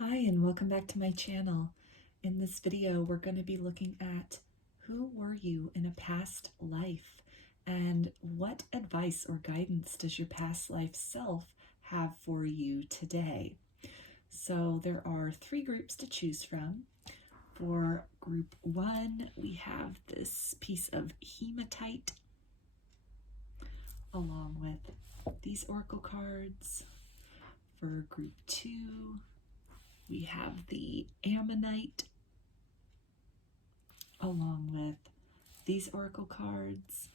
Hi and welcome back to my channel. In this video we're going to be looking at who were you in a past life and what advice or guidance does your past life self have for you today. So there are three groups to choose from. For group one we have this piece of hematite along with these oracle cards. For group two we have the Ammonite along with these oracle cards.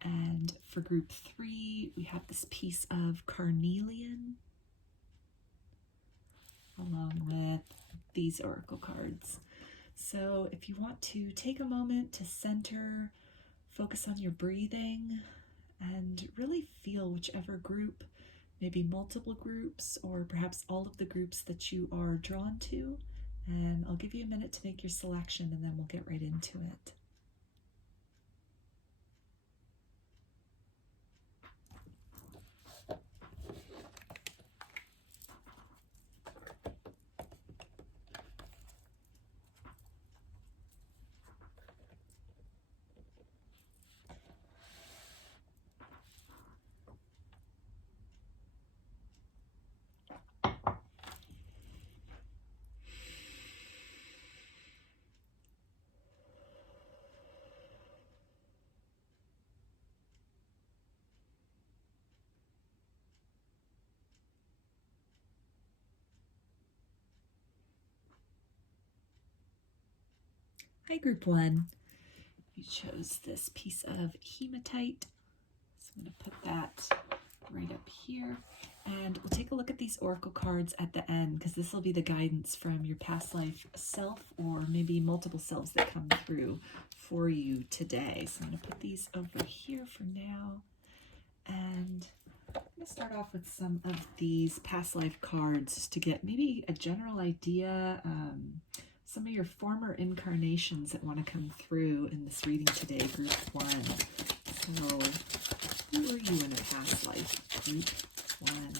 And for group three, we have this piece of Carnelian along with these oracle cards. So if you want to take a moment to center, focus on your breathing, and really feel whichever group, maybe multiple groups, or perhaps all of the groups that you are drawn to. And I'll give you a minute to make your selection and then we'll get right into it. Hi, group one. You chose this piece of hematite. So I'm going to put that right up here. And we'll take a look at these oracle cards at the end because this will be the guidance from your past life self or maybe multiple selves that come through for you today. So I'm going to put these over here for now. And I'm going to start off with some of these past life cards just to get maybe a general idea, some of your former incarnations that want to come through in this reading today, group one. So, who were you in a past life, group one?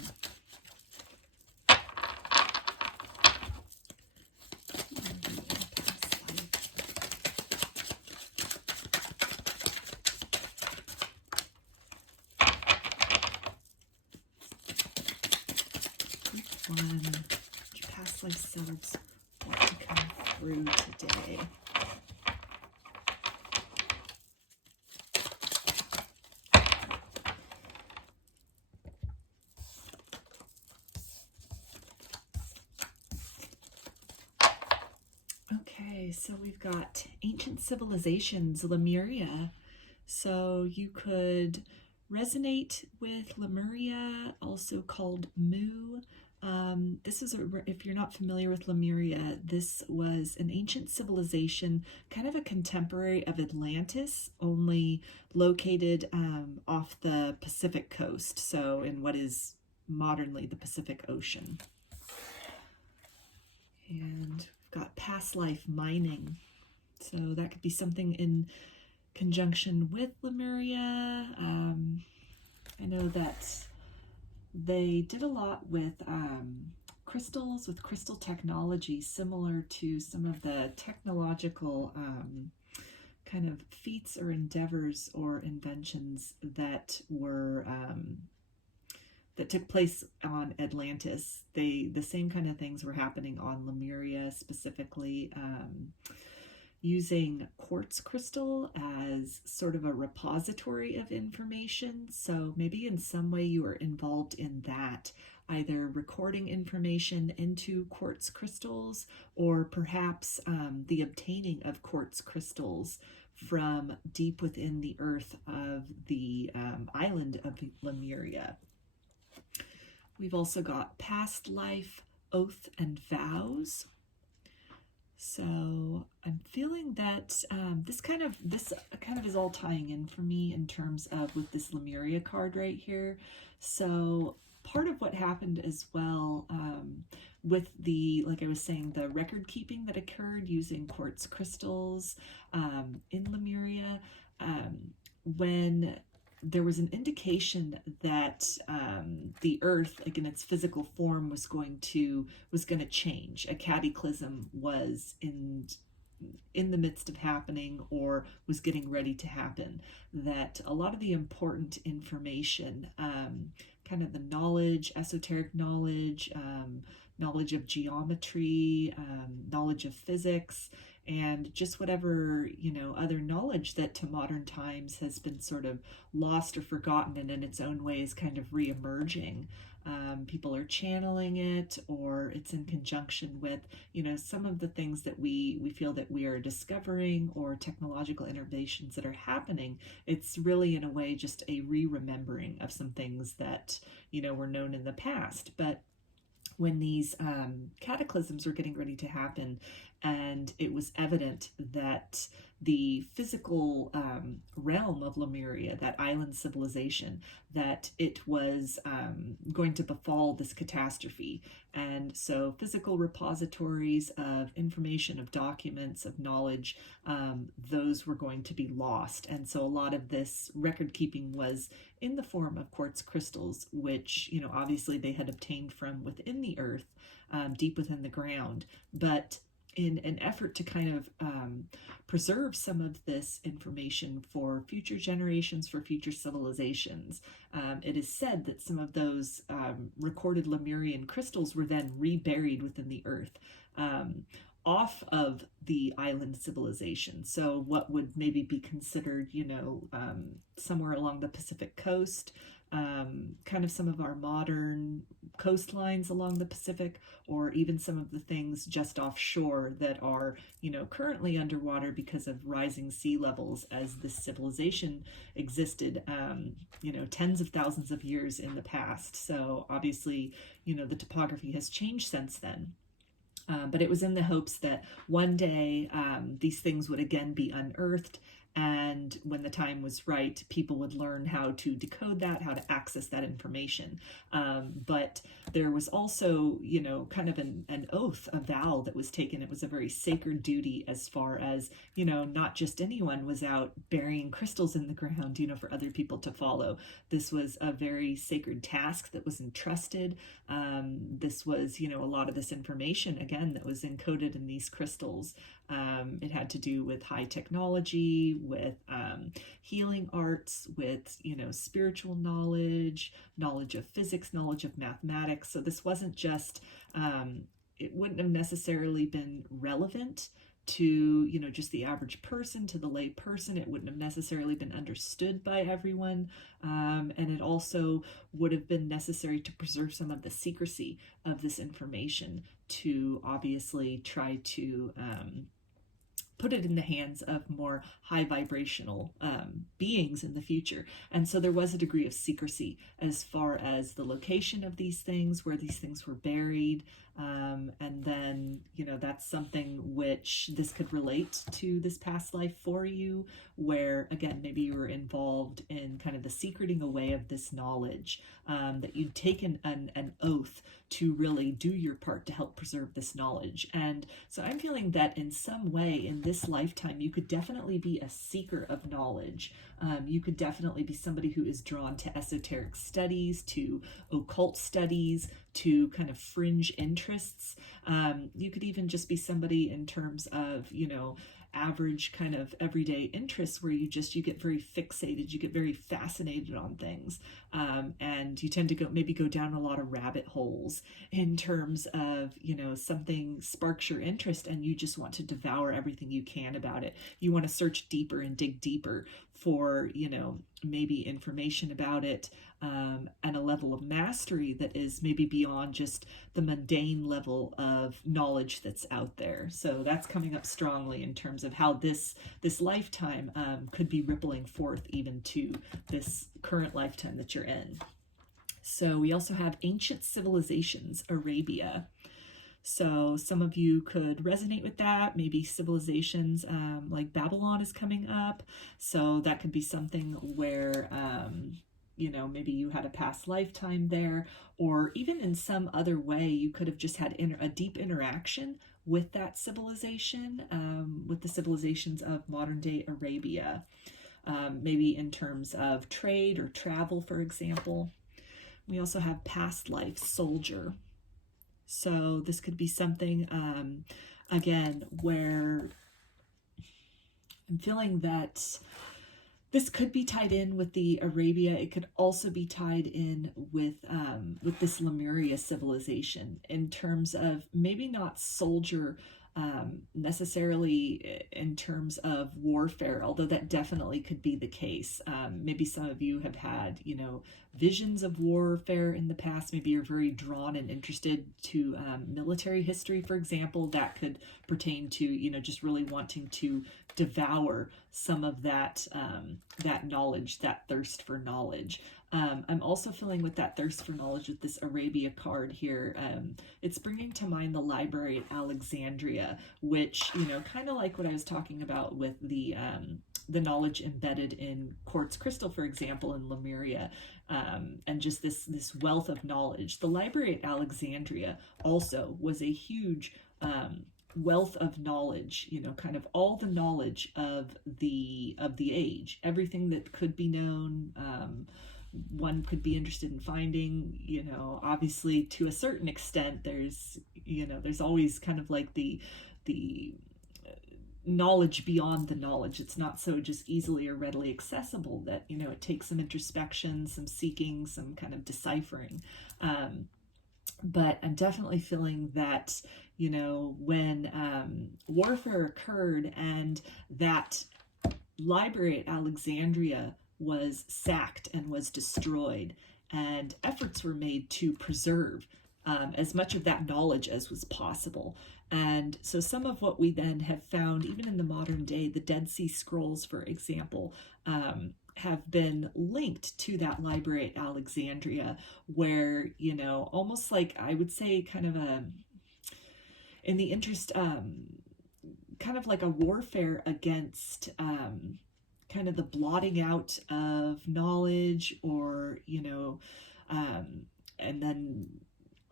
Your past life selves want to come through today. Okay, so we've got ancient civilizations, Lemuria. So you could resonate with Lemuria, also called Mu. This is, if you're not familiar with Lemuria, this was an ancient civilization, kind of a contemporary of Atlantis, only located off the Pacific coast, so in what is modernly the Pacific Ocean. And we've got past life mining, so that could be something in conjunction with Lemuria. I know that they did a lot with crystals, with crystal technology, similar to some of the technological kind of feats or endeavors or inventions that were that took place on Atlantis. The same kind of things were happening on Lemuria, specifically using quartz crystal as sort of a repository of information. So maybe in some way you were involved in that, either recording information into quartz crystals or perhaps the obtaining of quartz crystals from deep within the earth of the island of Lemuria. We've also got past life, oath, and vows. So I'm feeling that this kind of is all tying in for me in terms of with this Lemuria card right here. So part of what happened as well with the, like I was saying, the record keeping that occurred using quartz crystals in Lemuria, when there was an indication that the earth, like in its physical form, was going to change. A cataclysm was in the midst of happening, or was getting ready to happen. That a lot of the important information, kind of the knowledge, esoteric knowledge, knowledge of geometry, knowledge of physics, and just whatever, other knowledge that to modern times has been sort of lost or forgotten, and in its own way is kind of re-emerging. People are channeling it, or it's in conjunction with, some of the things that we feel that we are discovering, or technological innovations that are happening. It's really, in a way, just a re-remembering of some things that, were known in the past. But when these cataclysms were getting ready to happen, and it was evident that the physical realm of Lemuria, that island civilization, that it was going to befall this catastrophe. And so physical repositories of information, of documents, of knowledge, those were going to be lost. And so a lot of this record keeping was in the form of quartz crystals, which, obviously they had obtained from within the earth, deep within the ground. But in an effort to kind of preserve some of this information for future generations, for future civilizations, it is said that some of those recorded Lemurian crystals were then reburied within the earth, off of the island civilization. So what would maybe be considered, somewhere along the Pacific coast, kind of some of our modern coastlines along the Pacific, or even some of the things just offshore that are, currently underwater because of rising sea levels, as this civilization existed, tens of thousands of years in the past. So obviously, the topography has changed since then. But it was in the hopes that one day these things would again be unearthed, and when the time was right, people would learn how to decode that, how to access that information. But there was also, kind of an oath, a vow that was taken. It was a very sacred duty, as far as, not just anyone was out burying crystals in the ground, for other people to follow. This was a very sacred task that was entrusted. This was, a lot of this information, again, that was encoded in these crystals. It had to do with high technology, with healing arts, with, spiritual knowledge, knowledge of physics, knowledge of mathematics. So this wasn't just, it wouldn't have necessarily been relevant to, just the average person, to the lay person. It wouldn't have necessarily been understood by everyone. And it also would have been necessary to preserve some of the secrecy of this information, to obviously try to put it in the hands of more high vibrational beings in the future. And so there was a degree of secrecy as far as the location of these things, where these things were buried. And then, that's something which this could relate to this past life for you, where, again, maybe you were involved in kind of the secreting away of this knowledge, that you'd taken an oath to really do your part to help preserve this knowledge. And so I'm feeling that in some way in this lifetime, you could definitely be a seeker of knowledge. You could definitely be somebody who is drawn to esoteric studies, to occult studies, to kind of fringe interests. You could even just be somebody in terms of, average kind of everyday interests, where you get very fixated, you get very fascinated on things, and you tend to go down a lot of rabbit holes in terms of, something sparks your interest, and you just want to devour everything you can about it. You want to search deeper and dig deeper for, maybe information about it, and a level of mastery that is maybe beyond just the mundane level of knowledge that's out there. So that's coming up strongly in terms of how this lifetime could be rippling forth even to this current lifetime that you're in. So we also have ancient civilizations, Arabia. So some of you could resonate with that. Maybe civilizations like Babylon is coming up. So that could be something where, maybe you had a past lifetime there, or even in some other way, you could have just had a deep interaction with that civilization, with the civilizations of modern day Arabia. maybe in terms of trade or travel, for example. We also have past life soldier. So this could be something, again, where I'm feeling that this could be tied in with the Arabia. It could also be tied in with this Lemuria civilization in terms of maybe not soldier necessarily in terms of warfare, although that definitely could be the case. Maybe some of you have had, visions of warfare in the past. Maybe you're very drawn and interested to military history, for example. That could pertain to, just really wanting to devour some of that that knowledge, that thirst for knowledge. I'm also feeling with that thirst for knowledge with this Arabia card here. It's bringing to mind the library at Alexandria, which, kind of like what I was talking about with the knowledge embedded in quartz crystal, for example, in Lemuria, and just this wealth of knowledge. The library at Alexandria also was a huge wealth of knowledge, kind of all the knowledge of the age, everything that could be known. One could be interested in finding, obviously to a certain extent, there's always kind of like the knowledge beyond the knowledge. It's not so just easily or readily accessible that, it takes some introspection, some seeking, some kind of deciphering. But I'm definitely feeling that, when warfare occurred and that library at Alexandria was sacked and was destroyed, and efforts were made to preserve as much of that knowledge as was possible. And so some of what we then have found, even in the modern day, the Dead Sea Scrolls, for example, have been linked to that library at Alexandria, where, almost like, I would say, kind of in the interest, kind of like a warfare against kind of the blotting out of knowledge, or, and then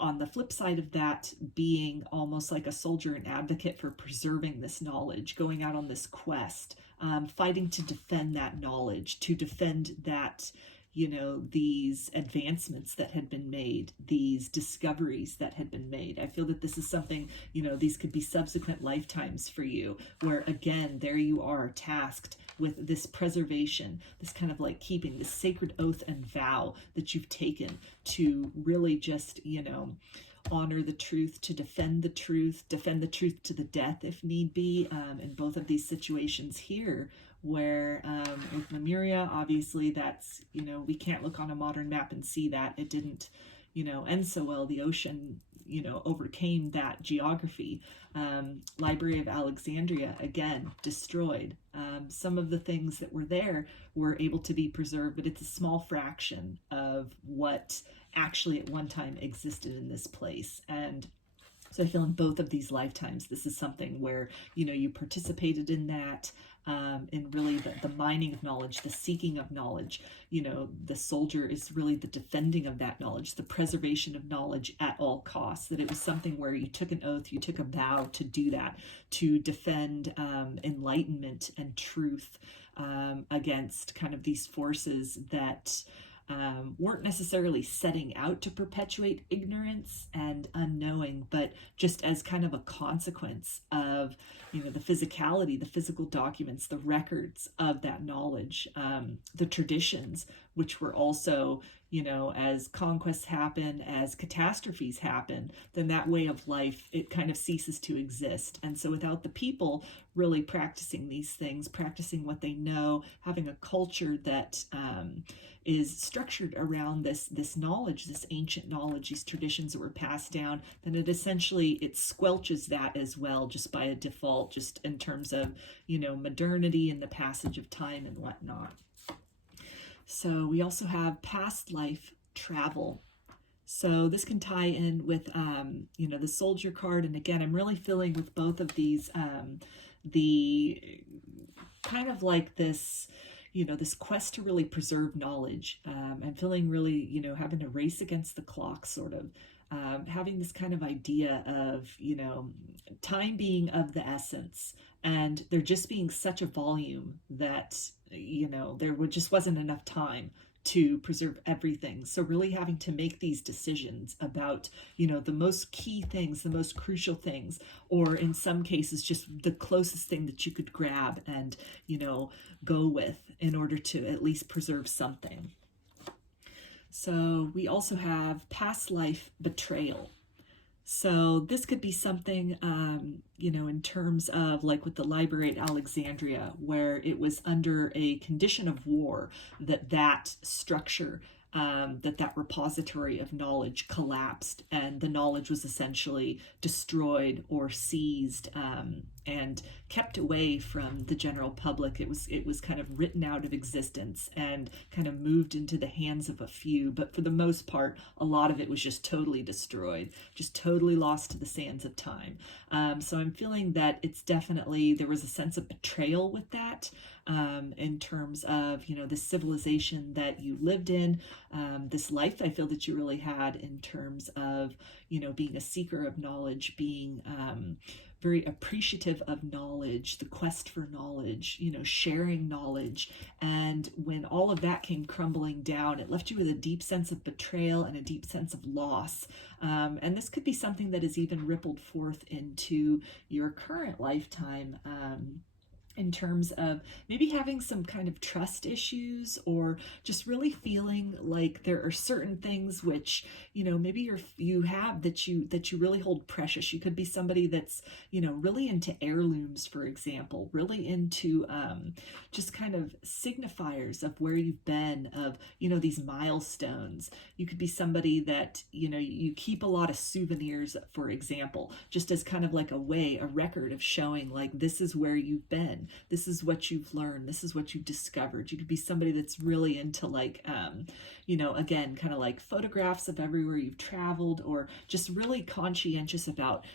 on the flip side of that, being almost like a soldier and advocate for preserving this knowledge, going out on this quest, fighting to defend that knowledge, to defend that, these advancements that had been made, these discoveries that had been made. I feel that this is something, these could be subsequent lifetimes for you, where again, there you are tasked with this preservation, this kind of like keeping this sacred oath and vow that you've taken to really just, honor the truth, to defend the truth to the death if need be. In both of these situations here, where with Lemuria, obviously that's, we can't look on a modern map and see that it didn't, end so well. The ocean, overcame that geography. Library of Alexandria, again, destroyed. Some of the things that were there were able to be preserved, but it's a small fraction of what actually at one time existed in this place. And so I feel in both of these lifetimes, this is something where, you participated in that, in really the mining of knowledge, the seeking of knowledge. The soldier is really the defending of that knowledge, the preservation of knowledge at all costs, that it was something where you took an oath, you took a vow to do that, to defend enlightenment and truth against kind of these forces that weren't necessarily setting out to perpetuate ignorance and unknowing, but just as kind of a consequence of, the physicality, the physical documents, the records of that knowledge, the traditions, which were also, as conquests happen, as catastrophes happen, then that way of life, it kind of ceases to exist. And so without the people really practicing these things, practicing what they know, having a culture that is structured around this knowledge, this ancient knowledge, these traditions that were passed down, then it squelches that as well, just by a default, just in terms of, modernity and the passage of time and whatnot. So we also have past life travel. So this can tie in with, the soldier card. And again, I'm really feeling with both of these, the kind of like this, this quest to really preserve knowledge. I'm feeling really, having to race against the clock, sort of. Having this kind of idea of, time being of the essence, and there just being such a volume that there just wasn't enough time to preserve everything. So really having to make these decisions about, the most key things, the most crucial things, or in some cases, just the closest thing that you could grab and, go with in order to at least preserve something. So we also have past life betrayal. So this could be something, in terms of like with the library at Alexandria, where it was under a condition of war that structure, that repository of knowledge collapsed, and the knowledge was essentially destroyed or seized, and kept away from the general public. It was kind of written out of existence and kind of moved into the hands of a few, but for the most part, a lot of it was just totally destroyed, just totally lost to the sands of time. So I'm feeling that it's definitely, there was a sense of betrayal with that, in terms of, this civilization that you lived in, this life I feel that you really had in terms of, being a seeker of knowledge, being very appreciative of knowledge, the quest for knowledge, sharing knowledge. And when all of that came crumbling down, it left you with a deep sense of betrayal and a deep sense of loss. And this could be something that has even rippled forth into your current lifetime, in terms of maybe having some kind of trust issues, or just really feeling like there are certain things which, maybe you have that you really hold precious. You could be somebody that's, really into heirlooms, for example, really into just kind of signifiers of where you've been, of, these milestones. You could be somebody that, you keep a lot of souvenirs, for example, just as kind of like a record of showing like, this is where you've been. This is what you've learned. This is what you've discovered. You could be somebody that's really into like, again, kind of like photographs of everywhere you've traveled, or just really conscientious about,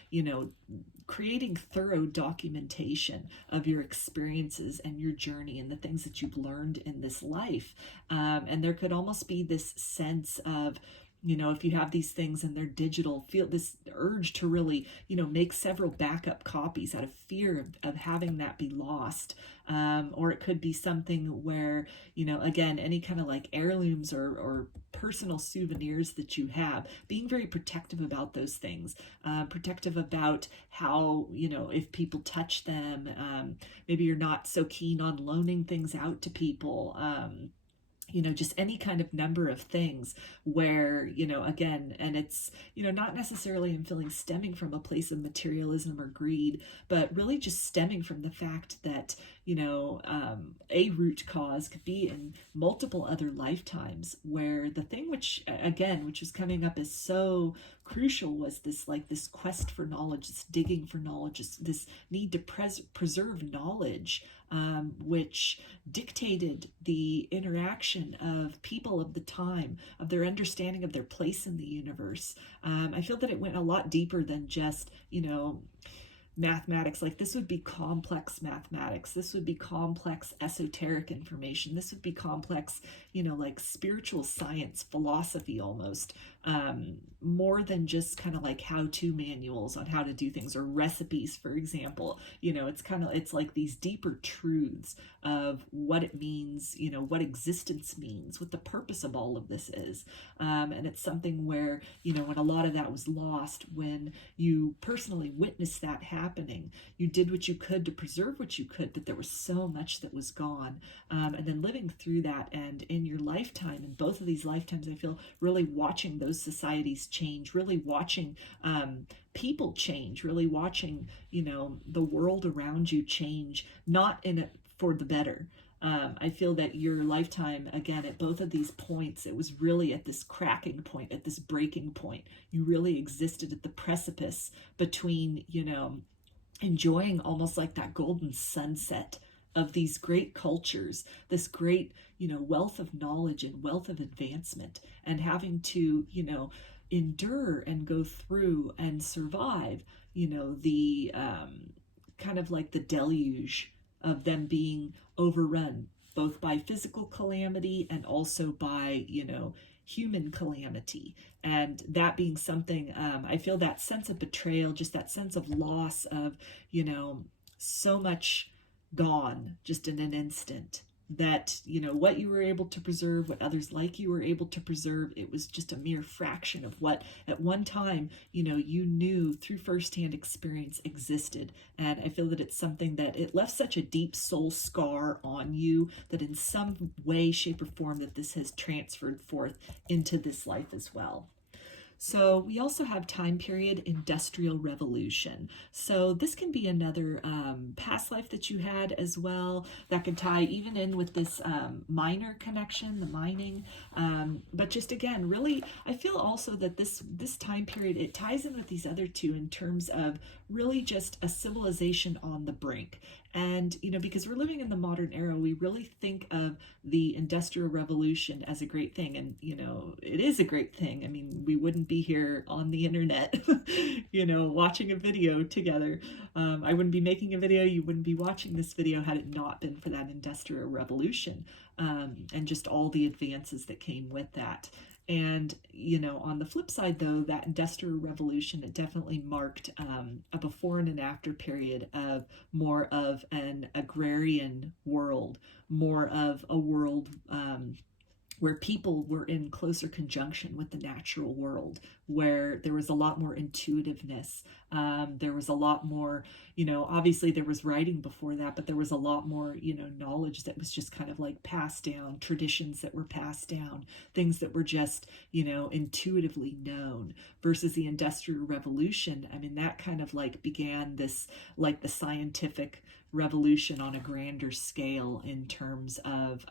creating thorough documentation of your experiences and your journey and the things that you've learned in this life. And there could almost be this sense of, if you have these things and they're digital, feel this urge to really, make several backup copies out of fear of having that be lost. Or it could be something where, again, any kind of like heirlooms or personal souvenirs that you have, being very protective about those things, protective about how, if people touch them, maybe you're not so keen on loaning things out to people. Just any kind of number of things where, again, and it's, not necessarily I'm feeling stemming from a place of materialism or greed, but really just stemming from the fact that, a root cause could be in multiple other lifetimes, where the thing which was coming up as so crucial was this quest for knowledge, this digging for knowledge, this need to preserve knowledge, which dictated the interaction of people of the time, of their understanding of their place in the universe. I feel that it went a lot deeper than just, mathematics. Like, this would be complex mathematics. This would be complex esoteric information. This would be complex, like spiritual science, philosophy almost, more than just kind of like how-to manuals on how to do things, or recipes, for example. It's like these deeper truths of what it means, what existence means, what the purpose of all of this is. And it's something where, when a lot of that was lost, when you personally witnessed that happening, you did what you could to preserve what you could, but there was so much that was gone. And then living through that, and in your lifetime, in both of these lifetimes, I feel really watching those societies change, really watching people change, really watching, the world around you change, not in it for the better. I feel that your lifetime, again, at both of these points, it was really at this cracking point, at this breaking point. You really existed at the precipice between, enjoying almost like that golden sunset of these great cultures, this great, wealth of knowledge and wealth of advancement, and having to, endure and go through and survive, the kind of like the deluge of them being overrun, both by physical calamity and also by, human calamity. And that being something, I feel that sense of betrayal, just that sense of loss of, so much gone just in an instant, that, you know, what you were able to preserve, what others like you were able to preserve, it was just a mere fraction of what at one time, you know, you knew through firsthand experience existed. And I feel that it's something that it left such a deep soul scar on you that in some way, shape, or form that this has transferred forth into this life as well. So we also have time period industrial revolution. So this can be another past life that you had as well that can tie even in with this miner connection, the mining. But just again, really, I feel also that this time period, it ties in with these other two in terms of really just a civilization on the brink. And, you know, because we're living in the modern era, we really think of the Industrial Revolution as a great thing. And, you know, it is a great thing. I mean, we wouldn't be here on the internet, you know, watching a video together. I wouldn't be making a video. You wouldn't be watching this video had it not been for that Industrial Revolution and just all the advances that came with that. And, you know, on the flip side, though, that Industrial Revolution, it definitely marked a before and an after period of more of an agrarian world, more of a world where people were in closer conjunction with the natural world, where there was a lot more intuitiveness. There was a lot more, you know, obviously there was writing before that, but there was a lot more, you know, knowledge that was just kind of like passed down, traditions that were passed down, things that were just, you know, intuitively known versus the Industrial Revolution. I mean, that kind of like began this, like the scientific revolution on a grander scale in terms of,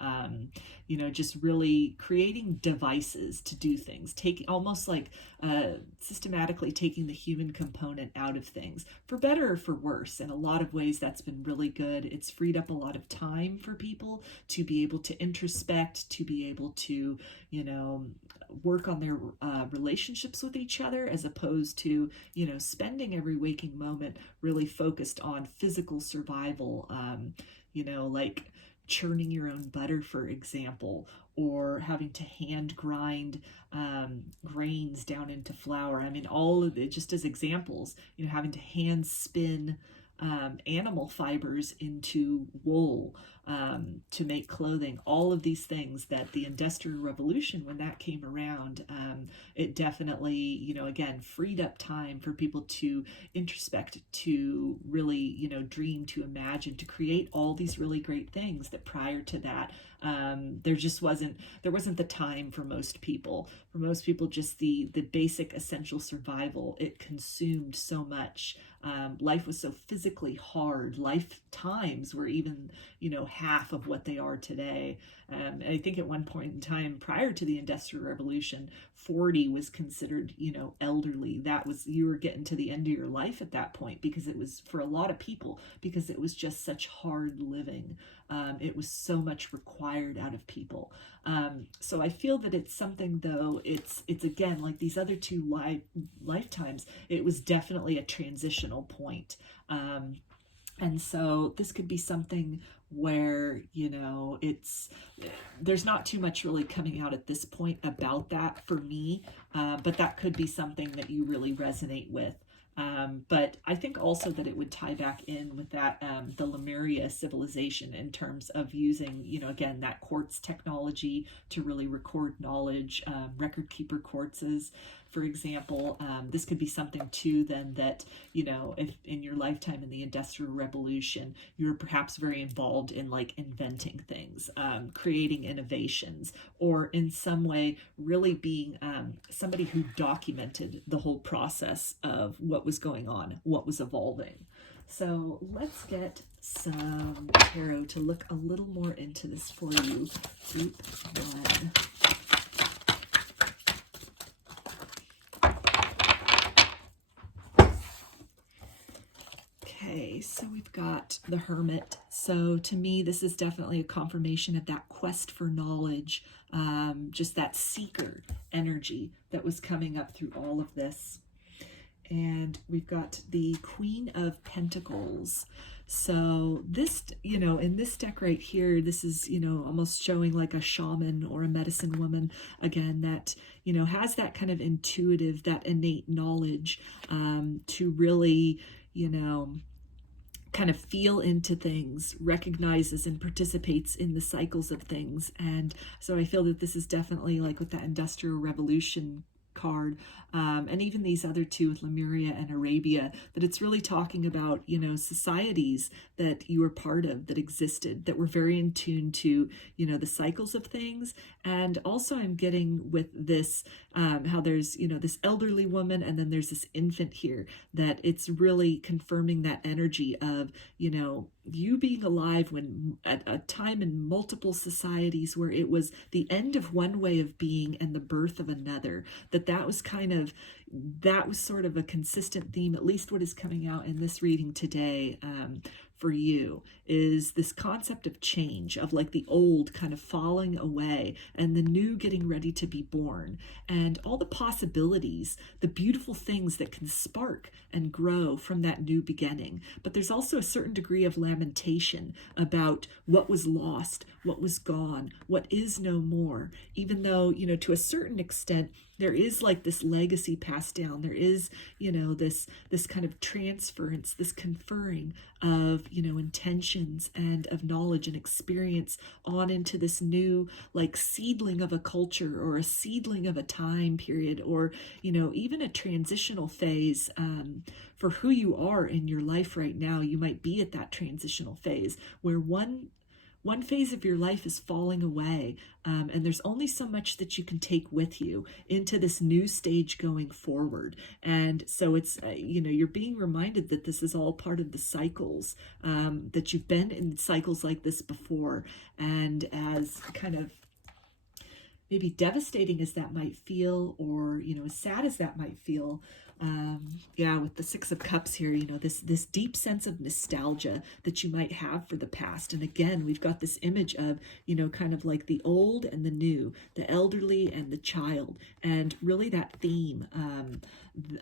you know, just really creating devices to do things, taking almost like systematically taking the human component out of things, for better or for worse. In a lot of ways, that's been really good. It's freed up a lot of time for people to be able to introspect, to be able to, you know, work on their relationships with each other, as opposed to, you know, spending every waking moment really focused on physical survival, you know, like churning your own butter, for example, or having to hand grind grains down into flour. I mean, all of it, just as examples, you know, having to hand spin animal fibers into wool to make clothing, all of these things that the Industrial Revolution, when that came around, it definitely, you know, again, freed up time for people to introspect, to really, you know, dream, to imagine, to create all these really great things that prior to that, there wasn't the time for most people. For most people, just the basic essential survival, it consumed so much. Life was so physically hard. Lifetimes were even, you know, half of what they are today. I think at one point in time prior to the Industrial Revolution, 40 was considered, you know, elderly. That was, you were getting to the end of your life at that point, because it was, for a lot of people, because it was just such hard living. It was so much required out of people. So I feel that it's something, though, it's again, like these other two lifetimes, it was definitely a transitional point. And so this could be something where, you know, there's not too much really coming out at this point about that for me, but that could be something that you really resonate with. But I think also that it would tie back in with that, the Lemuria civilization, in terms of using, you know, again, that quartz technology to really record knowledge, record keeper quartzes, for example. This could be something too then that, you know, if in your lifetime in the Industrial Revolution, you were perhaps very involved in like inventing things, creating innovations, or in some way really being somebody who documented the whole process of what was going on, what was evolving. So let's get some tarot to look a little more into this for you. Group 1. Okay, so we've got the Hermit. So to me, this is definitely a confirmation of that quest for knowledge, just that seeker energy that was coming up through all of this. And we've got the Queen of Pentacles. So this, you know, in this deck right here, this is, you know, almost showing like a shaman or a medicine woman, again, that, you know, has that kind of intuitive, that innate knowledge to really, you know, kind of feel into things, recognizes and participates in the cycles of things. And so I feel that this is definitely like with that Industrial Revolution card, and even these other two with Lemuria and Arabia, that it's really talking about, you know, societies that you were part of, that existed, that were very in tune to, you know, the cycles of things. And also I'm getting with this, how there's, you know, this elderly woman and then there's this infant here, that it's really confirming that energy of, you know, you being alive when at a time in multiple societies where it was the end of one way of being and the birth of another, that was kind of, that was sort of a consistent theme, at least what is coming out in this reading today, for you, is this concept of change, of like the old kind of falling away and the new getting ready to be born, and all the possibilities, the beautiful things that can spark and grow from that new beginning. But there's also a certain degree of lamentation about what was lost, what was gone, what is no more, even though, you know, to a certain extent, there is like this legacy passed down. There is, you know, this kind of transference, this conferring of, you know, intentions and of knowledge and experience on into this new, like, seedling of a culture or a seedling of a time period, or, you know, even a transitional phase for who you are in your life right now. You might be at that transitional phase where one phase of your life is falling away, and there's only so much that you can take with you into this new stage going forward. And so it's, you know, you're being reminded that this is all part of the cycles, that you've been in cycles like this before. And as kind of maybe devastating as that might feel, or, you know, as sad as that might feel, yeah, with the Six of Cups here, you know, this deep sense of nostalgia that you might have for the past. And again, we've got this image of, you know, kind of like the old and the new, the elderly and the child, and really that theme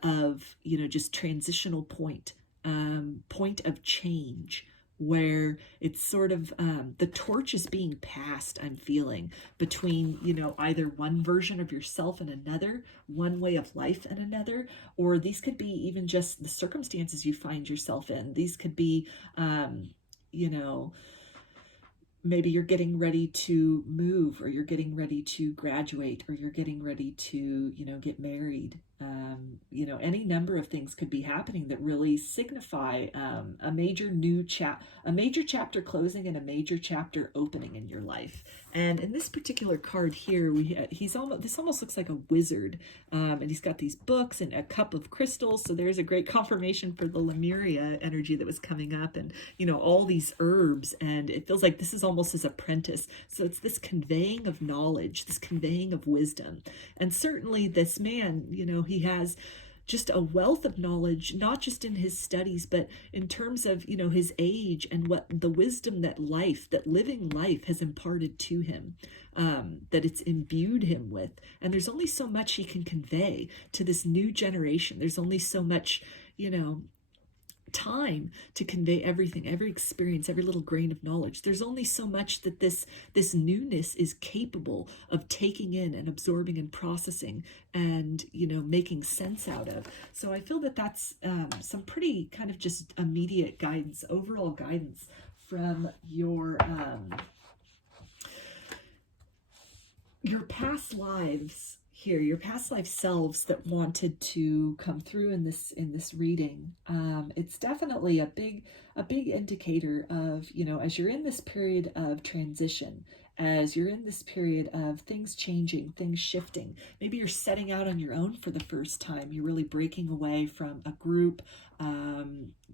of, you know, just transitional point of change, where it's sort of the torch is being passed, I'm feeling, between, you know, either one version of yourself and another, one way of life and another, or these could be even just the circumstances you find yourself in. These could be, you know, maybe you're getting ready to move, or you're getting ready to graduate, or you're getting ready to, you know, get married. You know, any number of things could be happening that really signify a major chapter closing and a major chapter opening in your life. And in this particular card here, this almost looks like a wizard, and he's got these books and a cup of crystals. So there's a great confirmation for the Lemuria energy that was coming up, and, you know, all these herbs, and it feels like this is almost his apprentice. So it's this conveying of knowledge, this conveying of wisdom. And certainly this man, you know, he has just a wealth of knowledge, not just in his studies, but in terms of, you know, his age and what the wisdom that living life has imparted to him, that it's imbued him with. And there's only so much he can convey to this new generation. There's only so much, you know, time to convey everything, every experience, every little grain of knowledge. There's only so much that this newness is capable of taking in and absorbing and processing and, you know, making sense out of. So I feel that that's some pretty kind of just immediate guidance, overall guidance from your past lives here, your past life selves that wanted to come through in this reading. It's definitely a big indicator of, you know, as you're in this period of transition, as you're in this period of things changing, things shifting. Maybe you're setting out on your own for the first time. You're really breaking away from a group,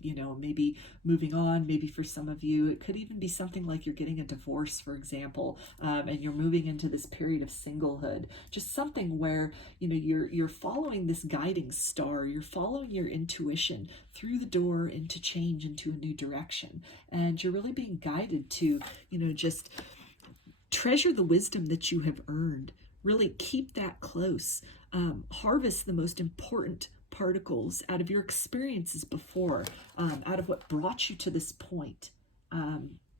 you know, maybe moving on. Maybe for some of you, it could even be something like you're getting a divorce, for example, and you're moving into this period of singlehood. Just something where, you know, you're following this guiding star. You're following your intuition through the door into change, into a new direction. And you're really being guided to, you know, just treasure the wisdom that you have earned. Really keep that close. Harvest the most important particles out of your experiences before, out of what brought you to this point.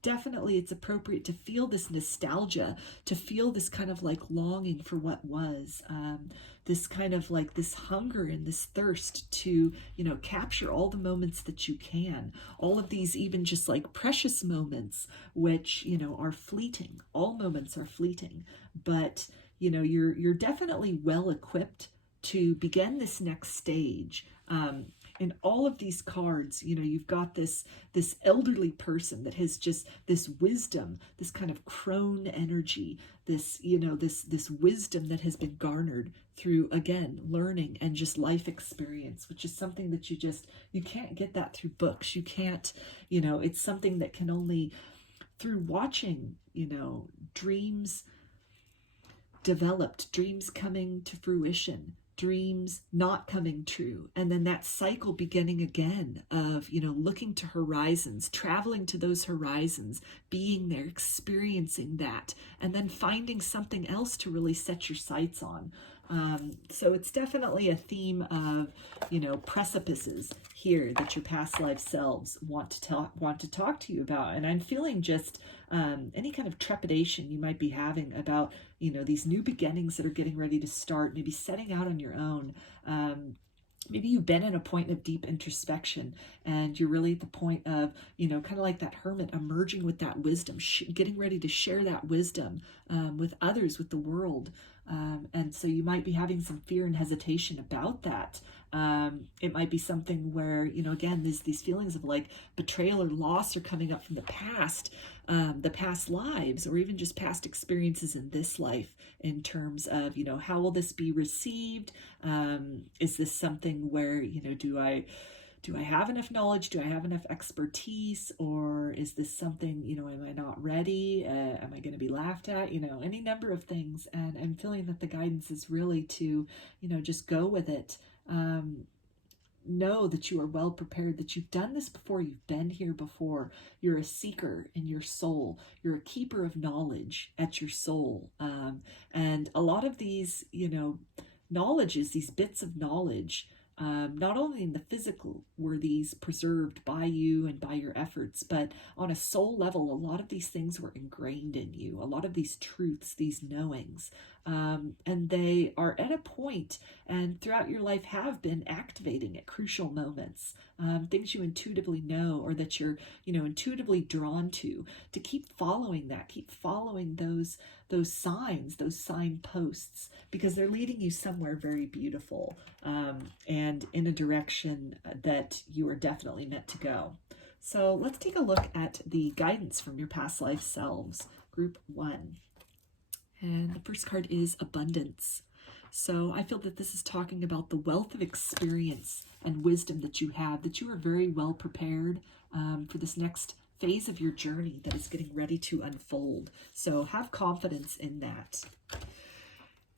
definitely it's appropriate to feel this nostalgia, to feel this kind of like longing for what was, this kind of like this hunger and this thirst to, you know, capture all the moments that you can, all of these even just like precious moments, which, you know, are fleeting. All moments are fleeting, but, you know, you're definitely well equipped to begin this next stage. In all of these cards, you know, you've got this elderly person that has just this wisdom, this kind of crone energy, this, you know, this wisdom that has been garnered through, again, learning and just life experience, which is something that you can't get that through books. You can't, you know, it's something that can only through watching, you know, dreams developed, dreams coming to fruition, dreams not coming true, and then that cycle beginning again of, you know, looking to horizons, traveling to those horizons, being there, experiencing that, and then finding something else to really set your sights on. So it's definitely a theme of, you know, precipices here that your past life selves want to talk to you about. And I'm feeling just any kind of trepidation you might be having about, you know, these new beginnings that are getting ready to start, maybe setting out on your own. Maybe you've been at a point of deep introspection and you're really at the point of, you know, kind of like that hermit emerging with that wisdom, getting ready to share that wisdom with others, with the world. And so you might be having some fear and hesitation about that. It might be something where, you know, again, these feelings of like betrayal or loss are coming up from the past lives, or even just past experiences in this life, in terms of, you know, how will this be received? Is this something where, you know, do I have enough knowledge? Do I have enough expertise? Or is this something, you know, am I not ready? Am I going to be laughed at? You know, any number of things. And I'm feeling that the guidance is really to, you know, just go with it. Know that you are well prepared, that you've done this before, you've been here before. You're a seeker in your soul. You're a keeper of knowledge at your soul. And a lot of these, you know, knowledges, these bits of knowledge, not only in the physical were these preserved by you and by your efforts, but on a soul level, a lot of these things were ingrained in you, a lot of these truths, these knowings, and they are at a point and throughout your life have been activating at crucial moments, things you intuitively know, or that you're, you know, intuitively drawn to keep following that, keep following those signs, those signposts, because they're leading you somewhere very beautiful, and in a direction that you are definitely meant to go. So let's take a look at the guidance from your past life selves, group 1. And the first card is abundance. So I feel that this is talking about the wealth of experience and wisdom that you have, that you are very well prepared for this next phase of your journey that is getting ready to unfold. So have confidence in that.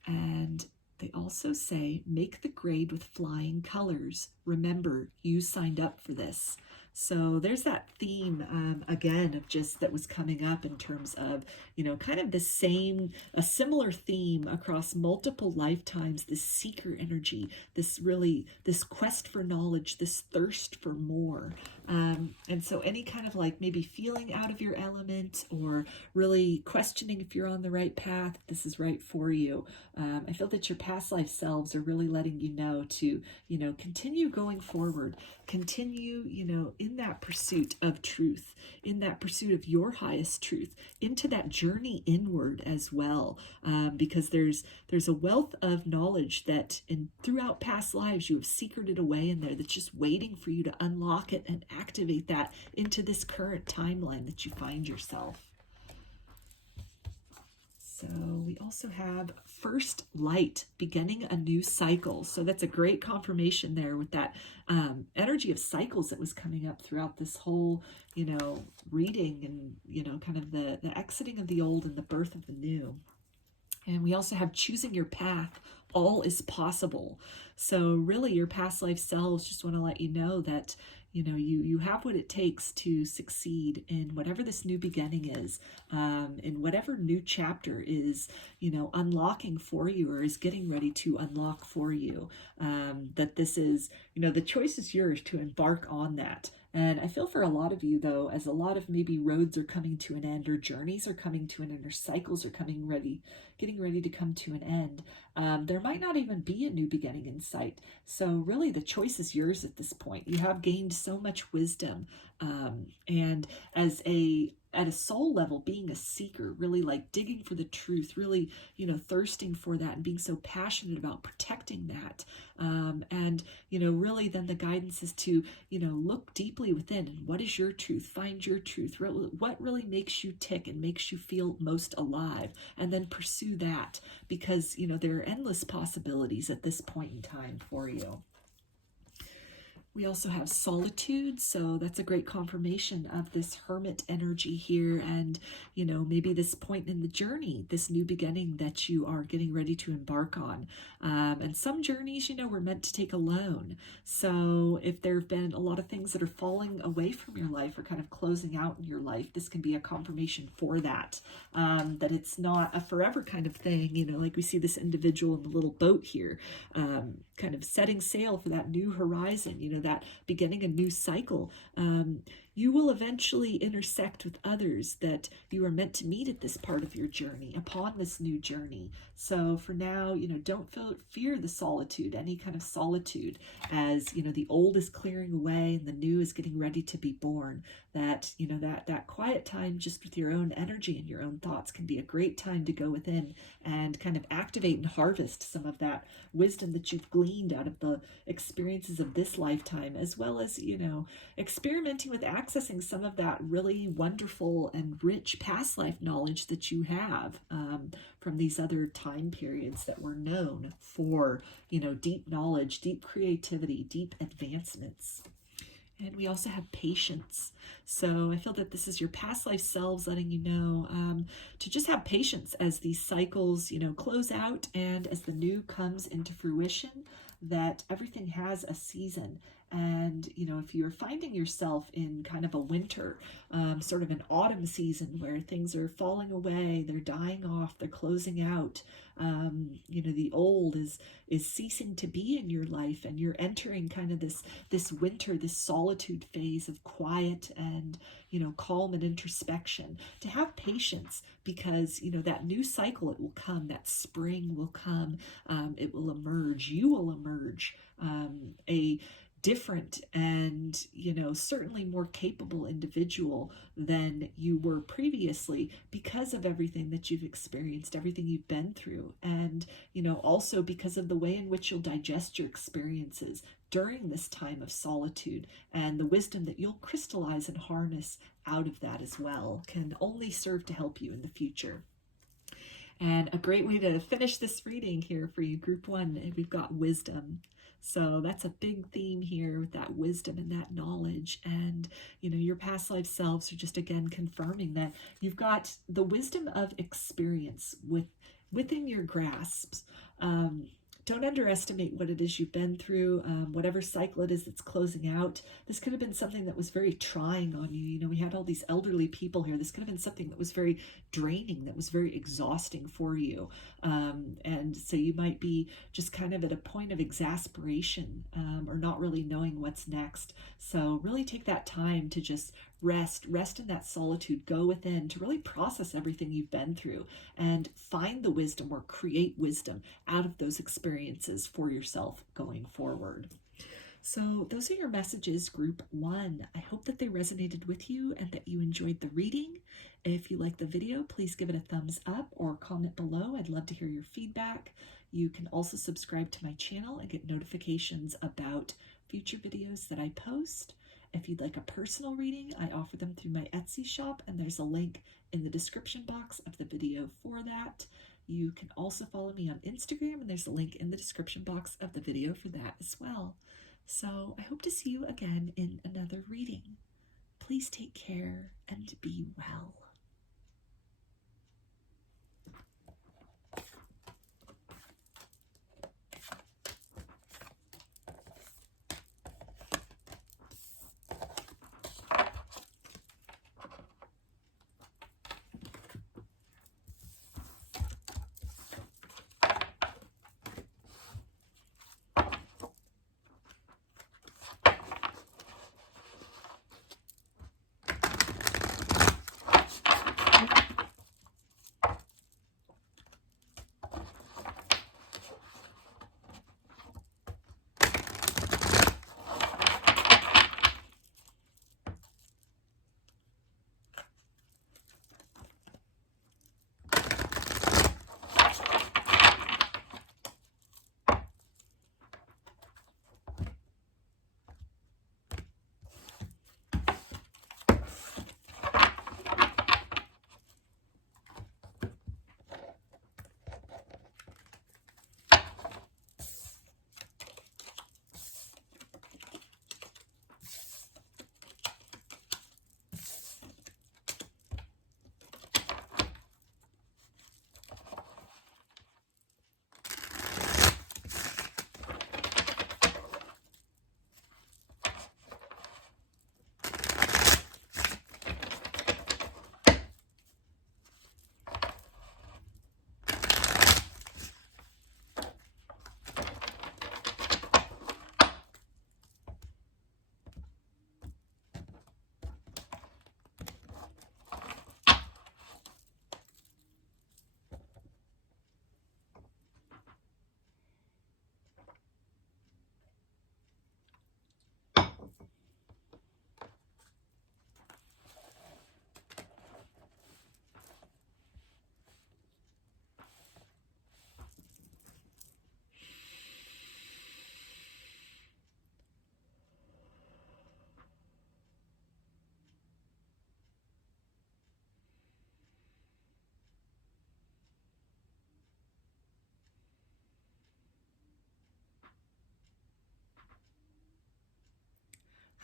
And they also say, make the grade with flying colors. Remember, you signed up for this. So there's that theme, again, of just that was coming up in terms of, you know, kind of a similar theme across multiple lifetimes, this seeker energy, this quest for knowledge, this thirst for more. And so any kind of like maybe feeling out of your element, or really questioning if you're on the right path, if this is right for you. I feel that your past life selves are really letting you know to, you know, continue going forward, continue, you know, in that pursuit of truth, in that pursuit of your highest truth, into that journey inward as well, because there's a wealth of knowledge that throughout past lives you have secreted away in there, that's just waiting for you to unlock it and activate that into this current timeline that you find yourself. So we also have first light, beginning a new cycle. So that's a great confirmation there with that energy of cycles that was coming up throughout this whole, you know, reading, and, you know, kind of the exiting of the old and the birth of the new. And we also have choosing your path. All is possible. So really your past life selves just want to let you know that, you know, you have what it takes to succeed in whatever this new beginning is, in whatever new chapter is, you know, unlocking for you, or is getting ready to unlock for you. That this is, you know, the choice is yours to embark on that. And I feel for a lot of you, though, as a lot of maybe roads are coming to an end, or journeys are coming to an end, or cycles are getting ready to come to an end, there might not even be a new beginning in sight. So really the choice is yours at this point. You have gained so much wisdom. And at a soul level, being a seeker, really like digging for the truth, really, thirsting for that and being so passionate about protecting that. And, really then the guidance is to, look deeply within. And what is your truth? Find your truth. What really makes you tick and makes you feel most alive? And then pursue that, because, there are endless possibilities at this point in time for you. We also have solitude, so that's a great confirmation of this hermit energy here, and maybe this point in the journey, this new beginning that you are getting ready to embark on. And some journeys, we're meant to take alone. So if there have been a lot of things that are falling away from your life or kind of closing out in your life, this can be a confirmation for that. That it's not a forever kind of thing, like we see this individual in the little boat here, kind of setting sail for that new horizon, that beginning a new cycle. You will eventually intersect with others that you are meant to meet at this part of your journey, upon this new journey. So for now, don't fear the solitude, any kind of solitude, as, the old is clearing away and the new is getting ready to be born. That, that quiet time just with your own energy and your own thoughts can be a great time to go within and kind of activate and harvest some of that wisdom that you've gleaned out of the experiences of this lifetime, as well as, experimenting with accessing some of that really wonderful and rich past life knowledge that you have from these other time periods that were known for, deep knowledge, deep creativity, deep advancements. And we also have patience. So I feel that this is your past life selves letting you know to just have patience as these cycles, close out, and as the new comes into fruition, that everything has a season. And, if you're finding yourself in kind of a winter, sort of an autumn season where things are falling away, they're dying off, they're closing out, the old is ceasing to be in your life, and you're entering kind of this winter, this solitude phase of quiet and, calm and introspection, to have patience, because, that new cycle, it will come, that spring will come, it will emerge, you will emerge, a different and, certainly more capable individual than you were previously, because of everything that you've experienced, everything you've been through, and, also because of the way in which you'll digest your experiences during this time of solitude, and the wisdom that you'll crystallize and harness out of that as well can only serve to help you in the future. And a great way to finish this reading here for you, Group 1, we've got wisdom. So that's a big theme here with that wisdom and that knowledge. And, your past life selves are just, again, confirming that you've got the wisdom of experience within your grasps. Don't underestimate what it is you've been through, whatever cycle it is that's closing out. This could have been something that was very trying on you. We had all these elderly people here. This could have been something that was very draining, that was very exhausting for you. And so you might be just kind of at a point of exasperation, or not really knowing what's next. So really take that time to just rest in that solitude, go within to really process everything you've been through and find the wisdom or create wisdom out of those experiences for yourself going forward. So those are your messages, Group 1. I hope that they resonated with you and that you enjoyed the reading. If you like the video, please give it a thumbs up or comment below. I'd love to hear your feedback. You can also subscribe to my channel and get notifications about future videos that I post. If you'd like a personal reading, I offer them through my Etsy shop, and there's a link in the description box of the video for that. You can also follow me on Instagram, and there's a link in the description box of the video for that as well. So I hope to see you again in another reading. Please take care and be well.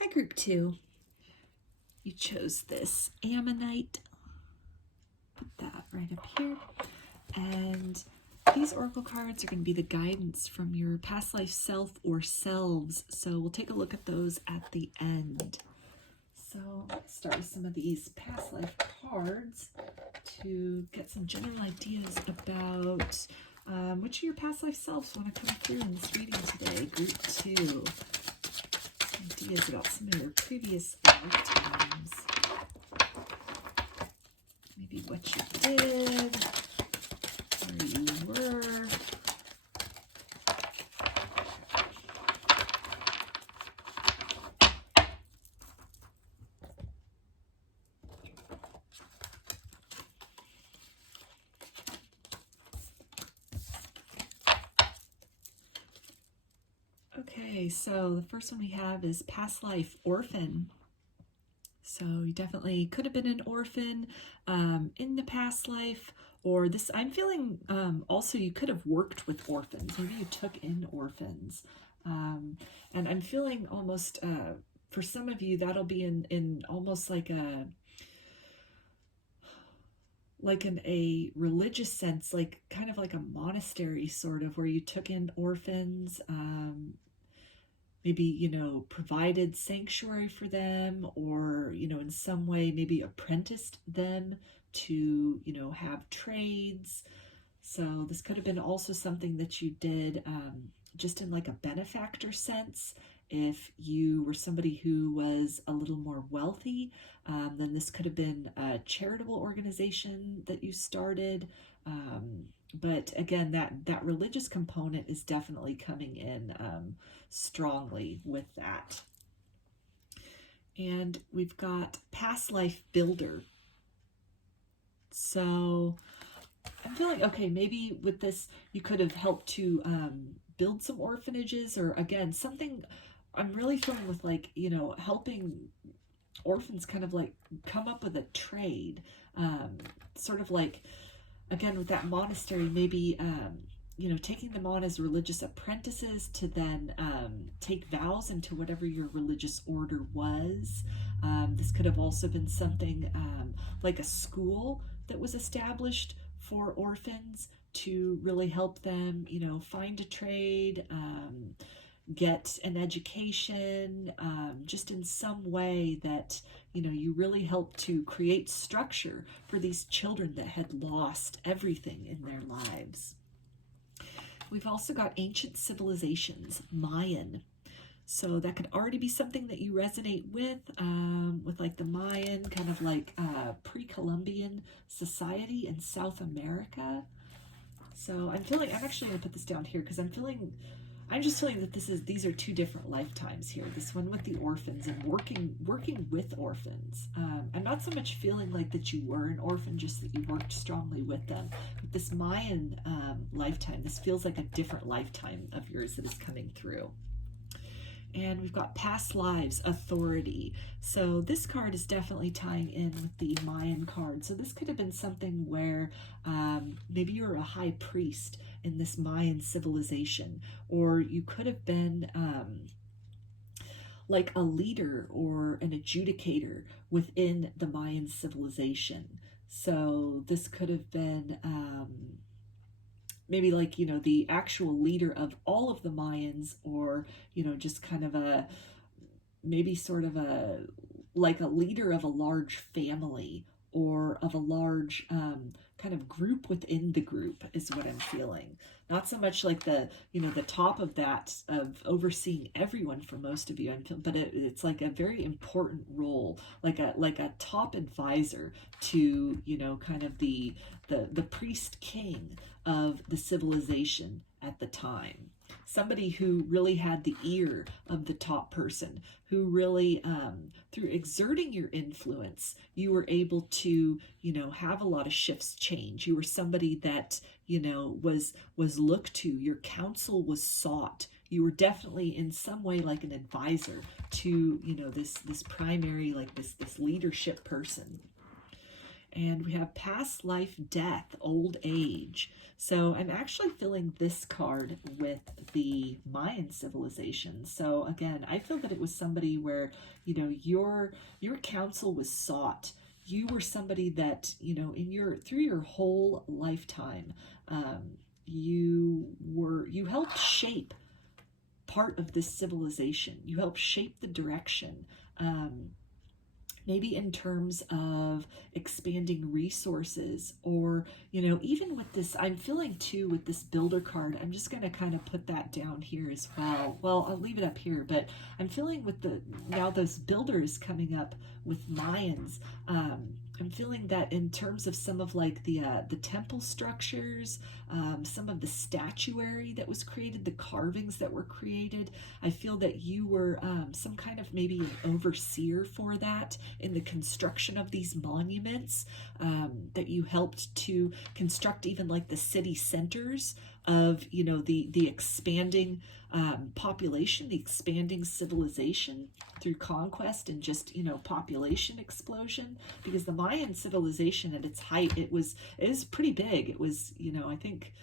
Hi, group 2. You chose this Ammonite. Put that right up here. And these oracle cards are going to be the guidance from your past life self or selves. So we'll take a look at those at the end. So let's start with some of these past life cards to get some general ideas about which of your past life selves want to come through in this reading today. Group 2. Ideas about some of your previous lifetimes. Maybe what you did, where you were. Okay, so the first one we have is past life orphan. So you definitely could have been an orphan in the past life, or this, I'm feeling also you could have worked with orphans. Maybe you took in orphans. And I'm feeling almost, for some of you, that'll be in almost like a religious sense, like kind of like a monastery sort of, where you took in orphans, maybe, you know, provided sanctuary for them, or, you know, in some way maybe apprenticed them to, you know, have trades. So this could have been also something that you did just in like a benefactor sense. If you were somebody who was a little more wealthy, then this could have been a charitable organization that you started. But again, that religious component is definitely coming in strongly with that. And we've got past life builder. So I'm feeling, okay, maybe with this, you could have helped to build some orphanages, or again, something I'm really feeling with, like, you know, helping orphans kind of like come up with a trade, sort of like, again, with that monastery, maybe, you know, taking them on as religious apprentices to then take vows into whatever your religious order was. This could have also been something like a school that was established for orphans to really help them, you know, find a trade, get an education, just in some way that, you know, you really help to create structure for these children that had lost everything in their lives. We've also got ancient civilizations, Mayan. So that could already be something that you resonate with like the Mayan, kind of like pre-Columbian society in South America. So I'm feeling, I'm actually going to put this down here because I'm just feeling that these are two different lifetimes here. This one with the orphans and working with orphans. I'm not so much feeling like that you were an orphan, just that you worked strongly with them. With this Mayan lifetime, this feels like a different lifetime of yours that is coming through. And we've got past lives, authority. So this card is definitely tying in with the Mayan card. So this could have been something where maybe you're a high priest in this Mayan civilization, or you could have been like a leader or an adjudicator within the Mayan civilization. So this could have been maybe like, you know, the actual leader of all of the Mayans, or, you know, just kind of a, maybe sort of a, like a leader of a large family, or of a large kind of group within the group is what I'm feeling. Not so much like the, you know, the top of that, of overseeing everyone for most of you, but it's like a very important role, like a top advisor to, you know, kind of the priest king of the civilization at the time. Somebody who really had the ear of the top person, who really, through exerting your influence, you were able to, you know, have a lot of shifts change. You were somebody that, you know, was looked to. Your counsel was sought. You were definitely in some way like an advisor to, you know, this primary, like this leadership person. And we have past life, death, old age. So I'm actually filling this card with the Mayan civilization. So again, I feel that it was somebody where, you know, your counsel was sought. You were somebody that, you know, through your whole lifetime, you helped shape part of this civilization. You helped shape the direction. Maybe in terms of expanding resources, or, you know, even with this, I'm feeling too with this builder card, I'm just going to kind of put that down here as well. Well, I'll leave it up here, but I'm feeling with now those builders coming up with Mayans, I'm feeling that in terms of some of like the temple structures, some of the statuary that was created, the carvings that were created, I feel that you were some kind of maybe an overseer for that in the construction of these monuments, that you helped to construct even like the city centers of, you know, the expanding population, the expanding civilization through conquest and just, you know, population explosion. Because the Mayan civilization at its height, it was pretty big. It was, you know, I think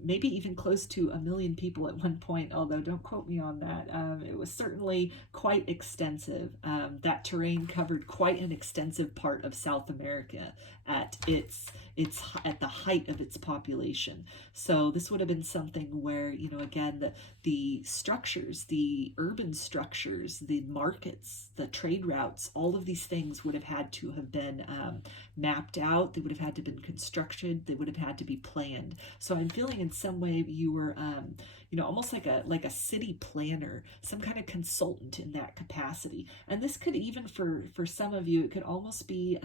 maybe even close to 1 million people at one point, although don't quote me on that. It was certainly quite extensive. That terrain covered quite an extensive part of South America at at the height of its population. So this would have been something where, you know, again, the structures, the urban structures, the markets, the trade routes, all of these things would have had to have been mapped out. They would have had to have been constructed. They would have had to be planned. So I'm feeling in some way you were, you know, almost like a city planner, some kind of consultant in that capacity. And this could even for some of you, it could almost be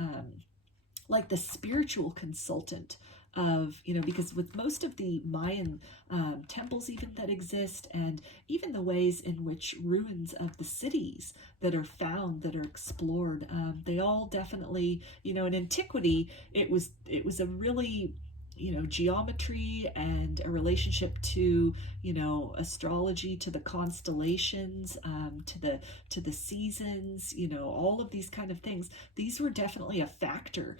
like the spiritual consultant of, you know, because with most of the Mayan temples even that exist, and even the ways in which ruins of the cities that are found, that are explored, they all definitely, you know, in antiquity, it was a really, you know, geometry and a relationship to, you know, astrology, to the constellations, to the seasons, you know, all of these kind of things. These were definitely a factor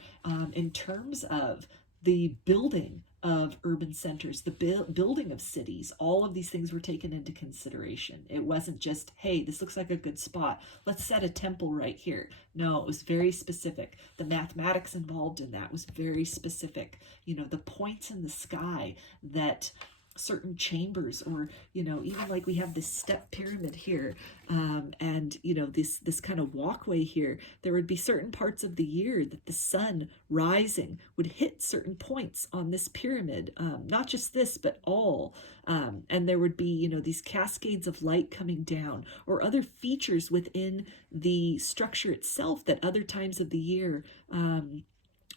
in terms of the building of urban centers, the building of cities. All of these things were taken into consideration. It wasn't just, hey, this looks like a good spot, let's set a temple right here. No, it was very specific. The mathematics involved in that was very specific. You know, the points in the sky that certain chambers, or, you know, even like we have this step pyramid here, and, you know, this kind of walkway here, there would be certain parts of the year that the sun rising would hit certain points on this pyramid, not just this but all, and there would be, you know, these cascades of light coming down, or other features within the structure itself that other times of the year,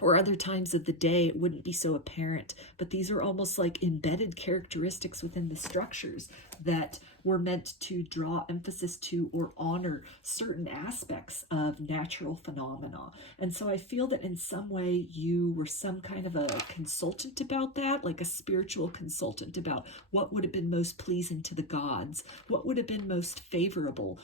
or other times of the day, it wouldn't be so apparent. But these are almost like embedded characteristics within the structures that were meant to draw emphasis to or honor certain aspects of natural phenomena. And so I feel that in some way you were some kind of a consultant about that, like a spiritual consultant about what would have been most pleasing to the gods, what would have been most favorable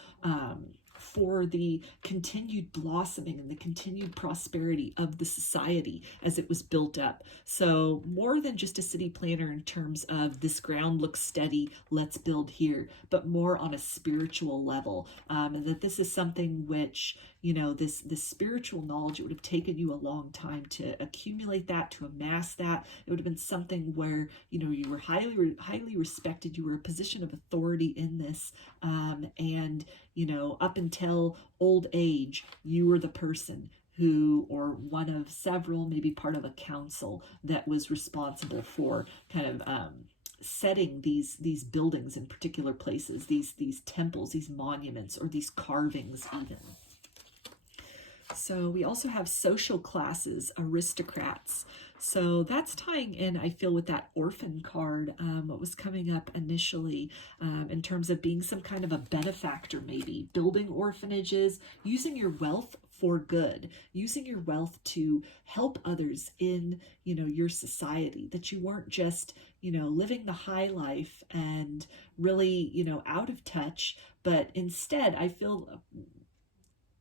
for the continued blossoming and the continued prosperity of the society as it was built up. So more than just a city planner in terms of this ground looks steady, let's build here, but more on a spiritual level. And that this is something which, you know, this spiritual knowledge, it would have taken you a long time to accumulate that, to amass that. It would have been something where, you know, you were highly respected, you were a position of authority in this, and, you know, up until old age, you were the person who, or one of several, maybe part of a council that was responsible for kind of setting these buildings in particular places, these temples, these monuments, or these carvings even. So we also have social classes, aristocrats. So that's tying in, I feel, with that orphan card, what was coming up initially, in terms of being some kind of a benefactor, maybe building orphanages, using your wealth for good, using your wealth to help others in, you know, your society, that you weren't just, you know, living the high life and really, you know, out of touch, but instead I feel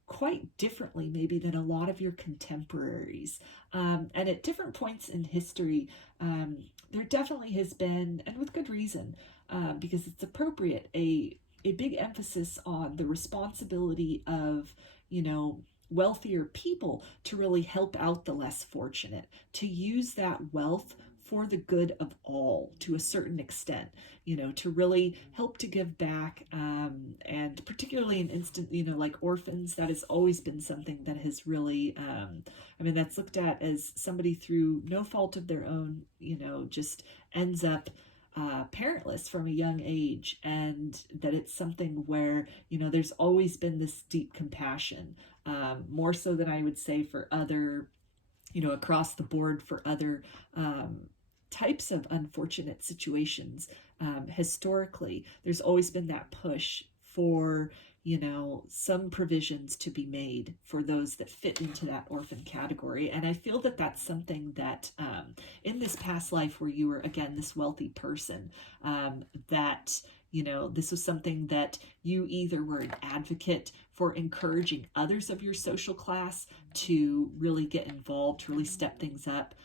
quite differently maybe than a lot of your contemporaries. And at different points in history, there definitely has been, and with good reason, because it's appropriate, a big emphasis on the responsibility of, you know, wealthier people to really help out the less fortunate, to use that wealth for the good of all to a certain extent, you know, to really help to give back. And particularly in instant, you know, like orphans, that has always been something that has really, I mean, that's looked at as somebody through no fault of their own, you know, just ends up parentless from a young age, and that it's something where, you know, there's always been this deep compassion, more so than I would say for other, you know, across the board for other types of unfortunate situations. Historically, there's always been that push for, you know, some provisions to be made for those that fit into that orphan category. And I feel that that's something that in this past life where you were, again, this wealthy person, that, you know, this was something that you either were an advocate for encouraging others of your social class to really get involved, to really step things up,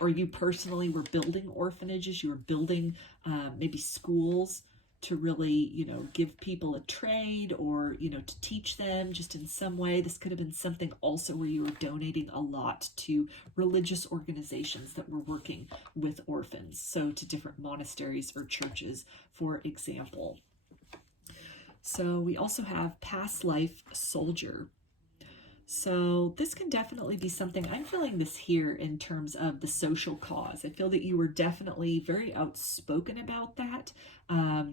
or you personally were building orphanages, you were building maybe schools to really, you know, give people a trade, or, you know, to teach them just in some way. This could have been something also where you were donating a lot to religious organizations that were working with orphans, so to different monasteries or churches, for example. So we also have past life soldier. So this can definitely be something, I'm feeling this here in terms of the social cause. I feel that you were definitely very outspoken about that,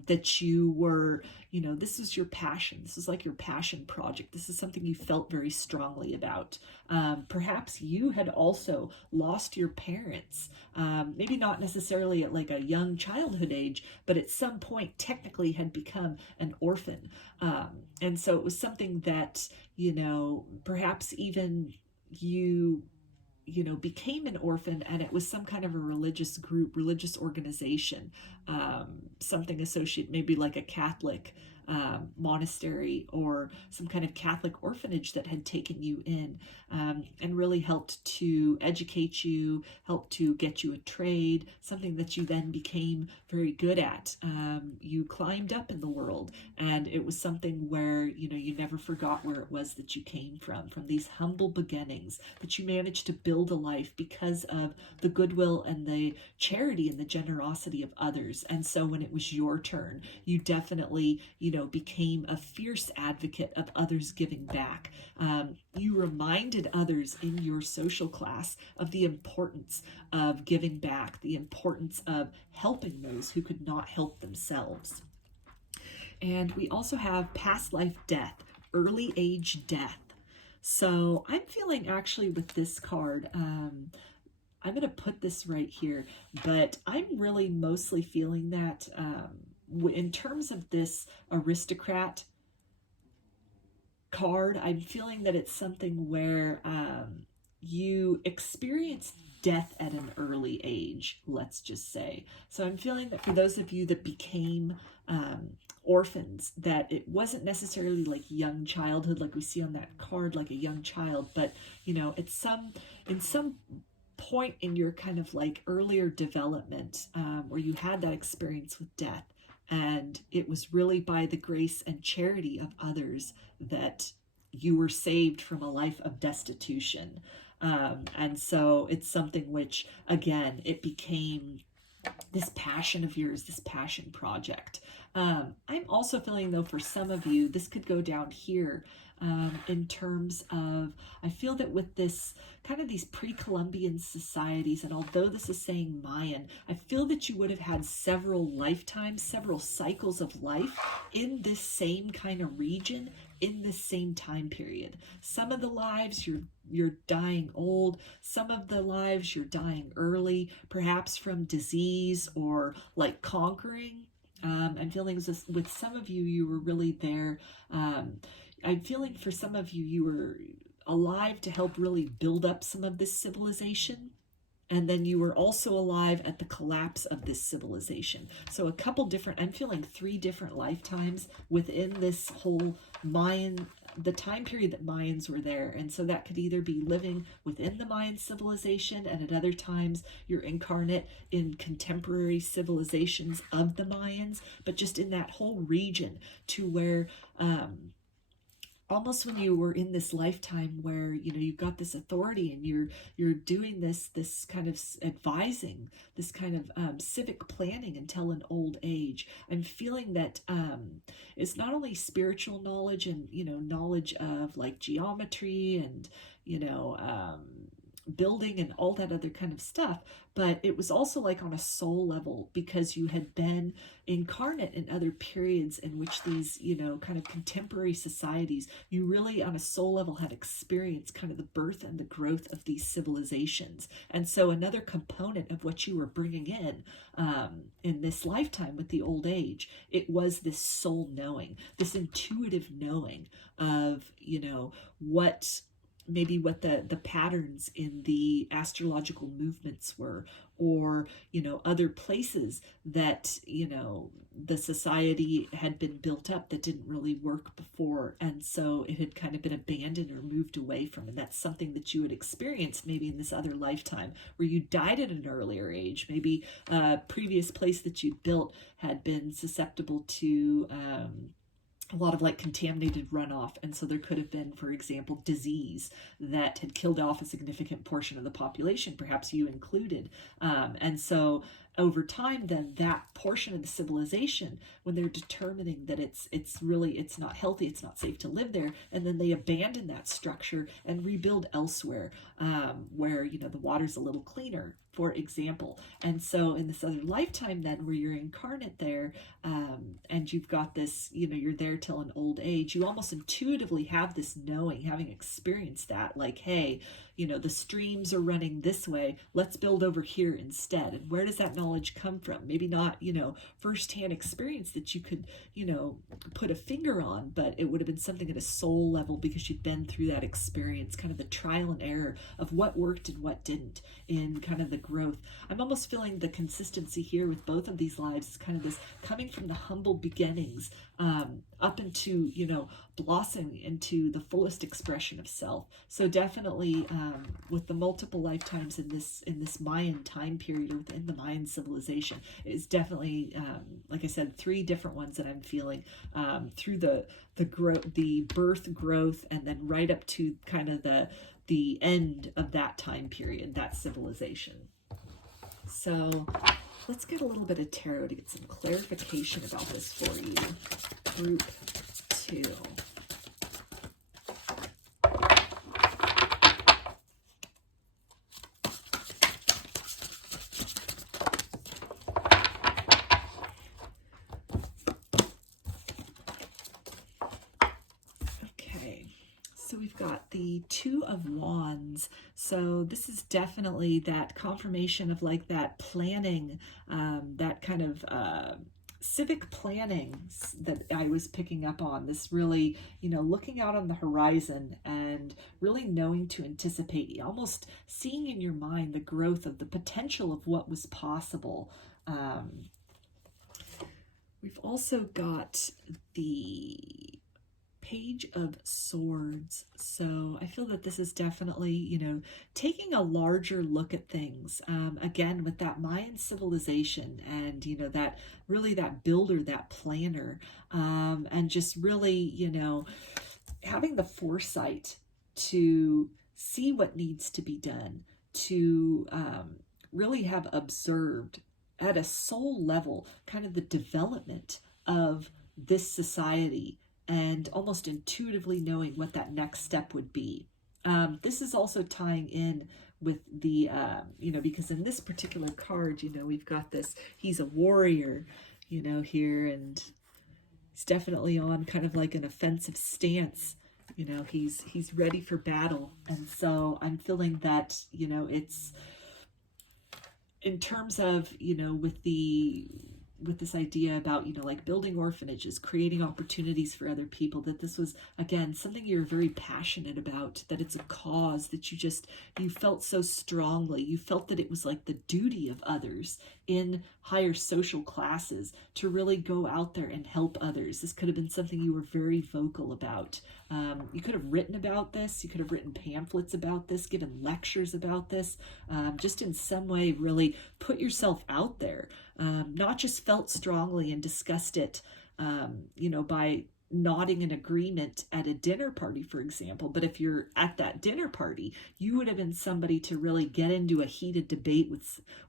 that you were, you know, this is your passion. This is like your passion project. This is something you felt very strongly about. Perhaps you had also lost your parents, maybe not necessarily at like a young childhood age, but at some point technically had become an orphan. And so it was something that, you know, perhaps even you know, became an orphan, and it was some kind of a religious group, religious organization, something associated, maybe like a Catholic monastery or some kind of Catholic orphanage that had taken you in, and really helped to educate you, helped to get you a trade, something that you then became very good at. You climbed up in the world, and it was something where, you know, you never forgot where it was that you came from these humble beginnings, that you managed to build a life because of the goodwill and the charity and the generosity of others. And so when it was your turn, you definitely, you know, became a fierce advocate of others giving back. You reminded others in your social class of the importance of giving back, the importance of helping those who could not help themselves. And we also have past life death, early age death. So I'm feeling actually with this card, I'm going to put this right here, but I'm really mostly feeling that in terms of this aristocrat card, I'm feeling that it's something where you experience death at an early age, let's just say. So I'm feeling that for those of you that became orphans, that it wasn't necessarily like young childhood like we see on that card, like a young child, but, you know, it's in some point in your kind of like earlier development, where you had that experience with death, and it was really by the grace and charity of others that you were saved from a life of destitution. And so it's something which, again, it became this passion of yours, this passion project. I'm also feeling, though, for some of you, this could go down here, in terms of, I feel that with this kind of these pre-Columbian societies, and although this is saying Mayan, I feel that you would have had several lifetimes, several cycles of life in this same kind of region, in this same time period. Some of the lives you're dying old, some of the lives you're dying early, perhaps from disease or like conquering. I'm feeling with some of you, you were really there. I'm feeling for some of you, you were alive to help really build up some of this civilization. And then you were also alive at the collapse of this civilization. So a couple different, I'm feeling 3 different lifetimes within this whole Mayan the time period that Mayans were there. And so that could either be living within the Mayan civilization, and at other times you're incarnate in contemporary civilizations of the Mayans, but just in that whole region, to where almost when you were in this lifetime where, you know, you've got this authority and you're doing this kind of advising, this kind of civic planning until an old age. I'm feeling that it's not only spiritual knowledge and, you know, knowledge of like geometry and, you know, building and all that other kind of stuff, but it was also like on a soul level, because you had been incarnate in other periods in which these, you know, kind of contemporary societies, you really on a soul level had experienced kind of the birth and the growth of these civilizations. And so another component of what you were bringing in this lifetime with the old age, it was this soul knowing, this intuitive knowing of, you know, what the patterns in the astrological movements were, or, you know, other places that, you know, the society had been built up that didn't really work before. And so it had kind of been abandoned or moved away from. And that's something that you had experienced maybe in this other lifetime where you died at an earlier age. Maybe a previous place that you built had been susceptible to, a lot of like contaminated runoff, and so there could have been, for example, disease that had killed off a significant portion of the population, perhaps you included, and so over time then that portion of the civilization, when they're determining that it's not healthy, it's not safe to live there, and then they abandon that structure and rebuild elsewhere, where, you know, the water's a little cleaner, for example. And so in this other lifetime then where you're incarnate there, and you've got this, you know, you're there till an old age, you almost intuitively have this knowing, having experienced that, like, hey, you know, the streams are running this way, let's build over here instead. And where does that knowledge come from? Maybe not, you know, firsthand experience that you could, you know, put a finger on, but it would have been something at a soul level because you'd been through that experience, kind of the trial and error of what worked and what didn't in kind of the growth. I'm almost feeling the consistency here with both of these lives is kind of this coming from the humble beginnings up into, you know, blossoming into the fullest expression of self. So definitely with the multiple lifetimes in this Mayan time period within the Mayan civilization, is definitely like I said, 3 different ones that I'm feeling through the birth, growth, and then right up to kind of the end of that time period, that civilization. So let's get a little bit of tarot to get some clarification about this for you. Group 2. So we've got the 2 of Wands. So this is definitely that confirmation of like that planning, that kind of civic planning that I was picking up on. This really, you know, looking out on the horizon and really knowing to anticipate, almost seeing in your mind the growth of the potential of what was possible. We've also got the Page of Swords. So I feel that this is definitely, you know, taking a larger look at things, again with that Mayan civilization and, you know, that really that builder, that planner, and just really, you know, having the foresight to see what needs to be done, to really have observed at a soul level kind of the development of this society, and almost intuitively knowing what that next step would be. This is also tying in with the, you know, because in this particular card, you know, we've got this, he's a warrior, you know, here, and he's definitely on kind of like an offensive stance. You know, he's ready for battle. And so I'm feeling that, you know, it's in terms of, you know, with the with this idea about, you know, like building orphanages, creating opportunities for other people, that this was, again, something you're very passionate about, that it's a cause that you felt so strongly. You felt that it was like the duty of others in higher social classes to really go out there and help others. This could have been something you were very vocal about. You could have written about this. You could have written pamphlets about this, given lectures about this, just in some way really put yourself out there. Not just felt strongly and discussed it, you know, by nodding in agreement at a dinner party, for example. But if you're at that dinner party, you would have been somebody to really get into a heated debate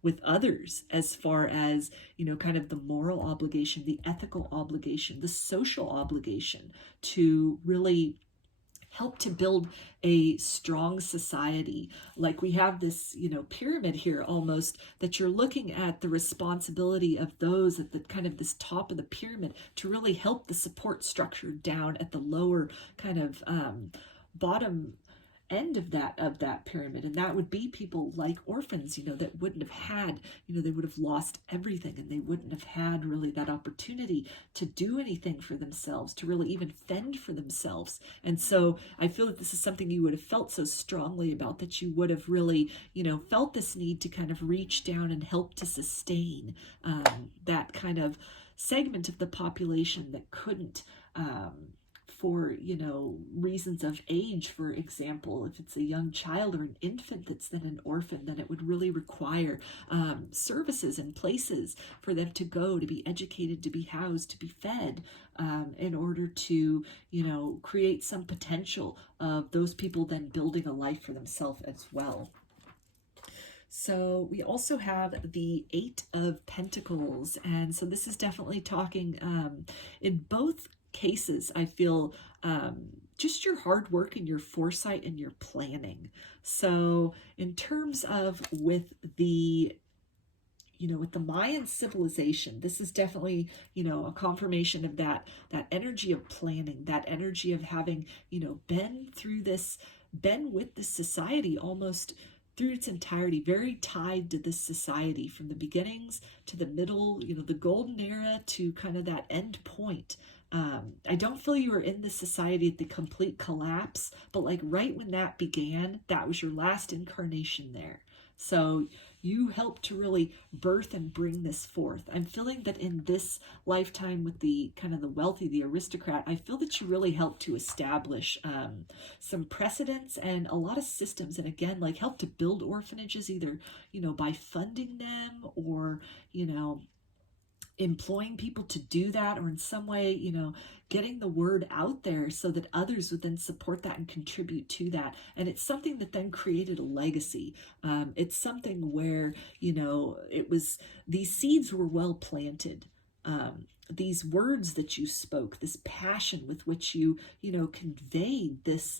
with others as far as, you know, kind of the moral obligation, the ethical obligation, the social obligation to really help to build a strong society. Like we have this, you know, pyramid here almost, that you're looking at the responsibility of those at the kind of this top of the pyramid to really help the support structure down at the lower kind of bottom end of that pyramid. And that would be people like orphans, you know, that wouldn't have had, you know, they would have lost everything, and they wouldn't have had really that opportunity to do anything for themselves, to really even fend for themselves. And so I feel that this is something you would have felt so strongly about, that you would have really, you know, felt this need to kind of reach down and help to sustain that kind of segment of the population that couldn't, for, you know, reasons of age, for example. If it's a young child or an infant that's then an orphan, then it would really require services and places for them to go, to be educated, to be housed, to be fed, in order to, you know, create some potential of those people then building a life for themselves as well. So we also have the Eight of Pentacles. And so this is definitely talking in both cases, I feel, just your hard work and your foresight and your planning. So in terms of with the, you know, with the Mayan civilization, this is definitely, you know, a confirmation of that energy of planning, that energy of having, you know, been through this, been with this society almost through its entirety, very tied to this society from the beginnings to the middle, you know, the golden era to kind of that end point. I don't feel you were in this society at the complete collapse, but like right when that began, that was your last incarnation there. So you helped to really birth and bring this forth. I'm feeling that in this lifetime with the kind of the wealthy, the aristocrat, I feel that you really helped to establish some precedents and a lot of systems. And again, like help to build orphanages, either, you know, by funding them or, you know, employing people to do that, or in some way, you know, getting the word out there so that others would then support that and contribute to that. And it's something that then created a legacy. It's something where, you know, it was, these seeds were well planted. These words that you spoke, this passion with which you know, conveyed this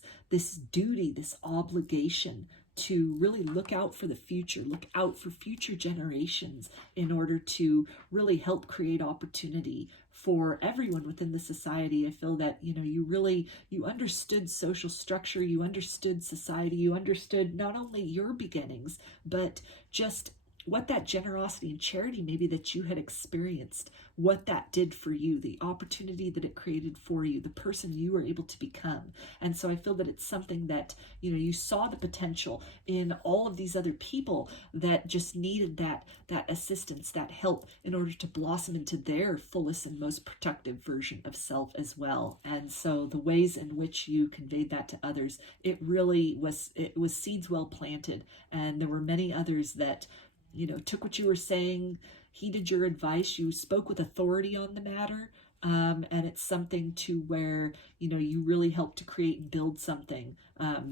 duty, this obligation to really look out for the future, look out for future generations in order to really help create opportunity for everyone within the society. I feel that, you know, you understood social structure, you understood society, you understood not only your beginnings, but just what that generosity and charity maybe that you had experienced, what that did for you, the opportunity that it created for you, the person you were able to become. And so I feel that it's something that, you know, you saw the potential in all of these other people that just needed that assistance, that help in order to blossom into their fullest and most productive version of self as well. And so the ways in which you conveyed that to others, it was seeds well planted. And there were many others that, you know, took what you were saying, heeded your advice, you spoke with authority on the matter, and it's something to where, you know, you really helped to create and build something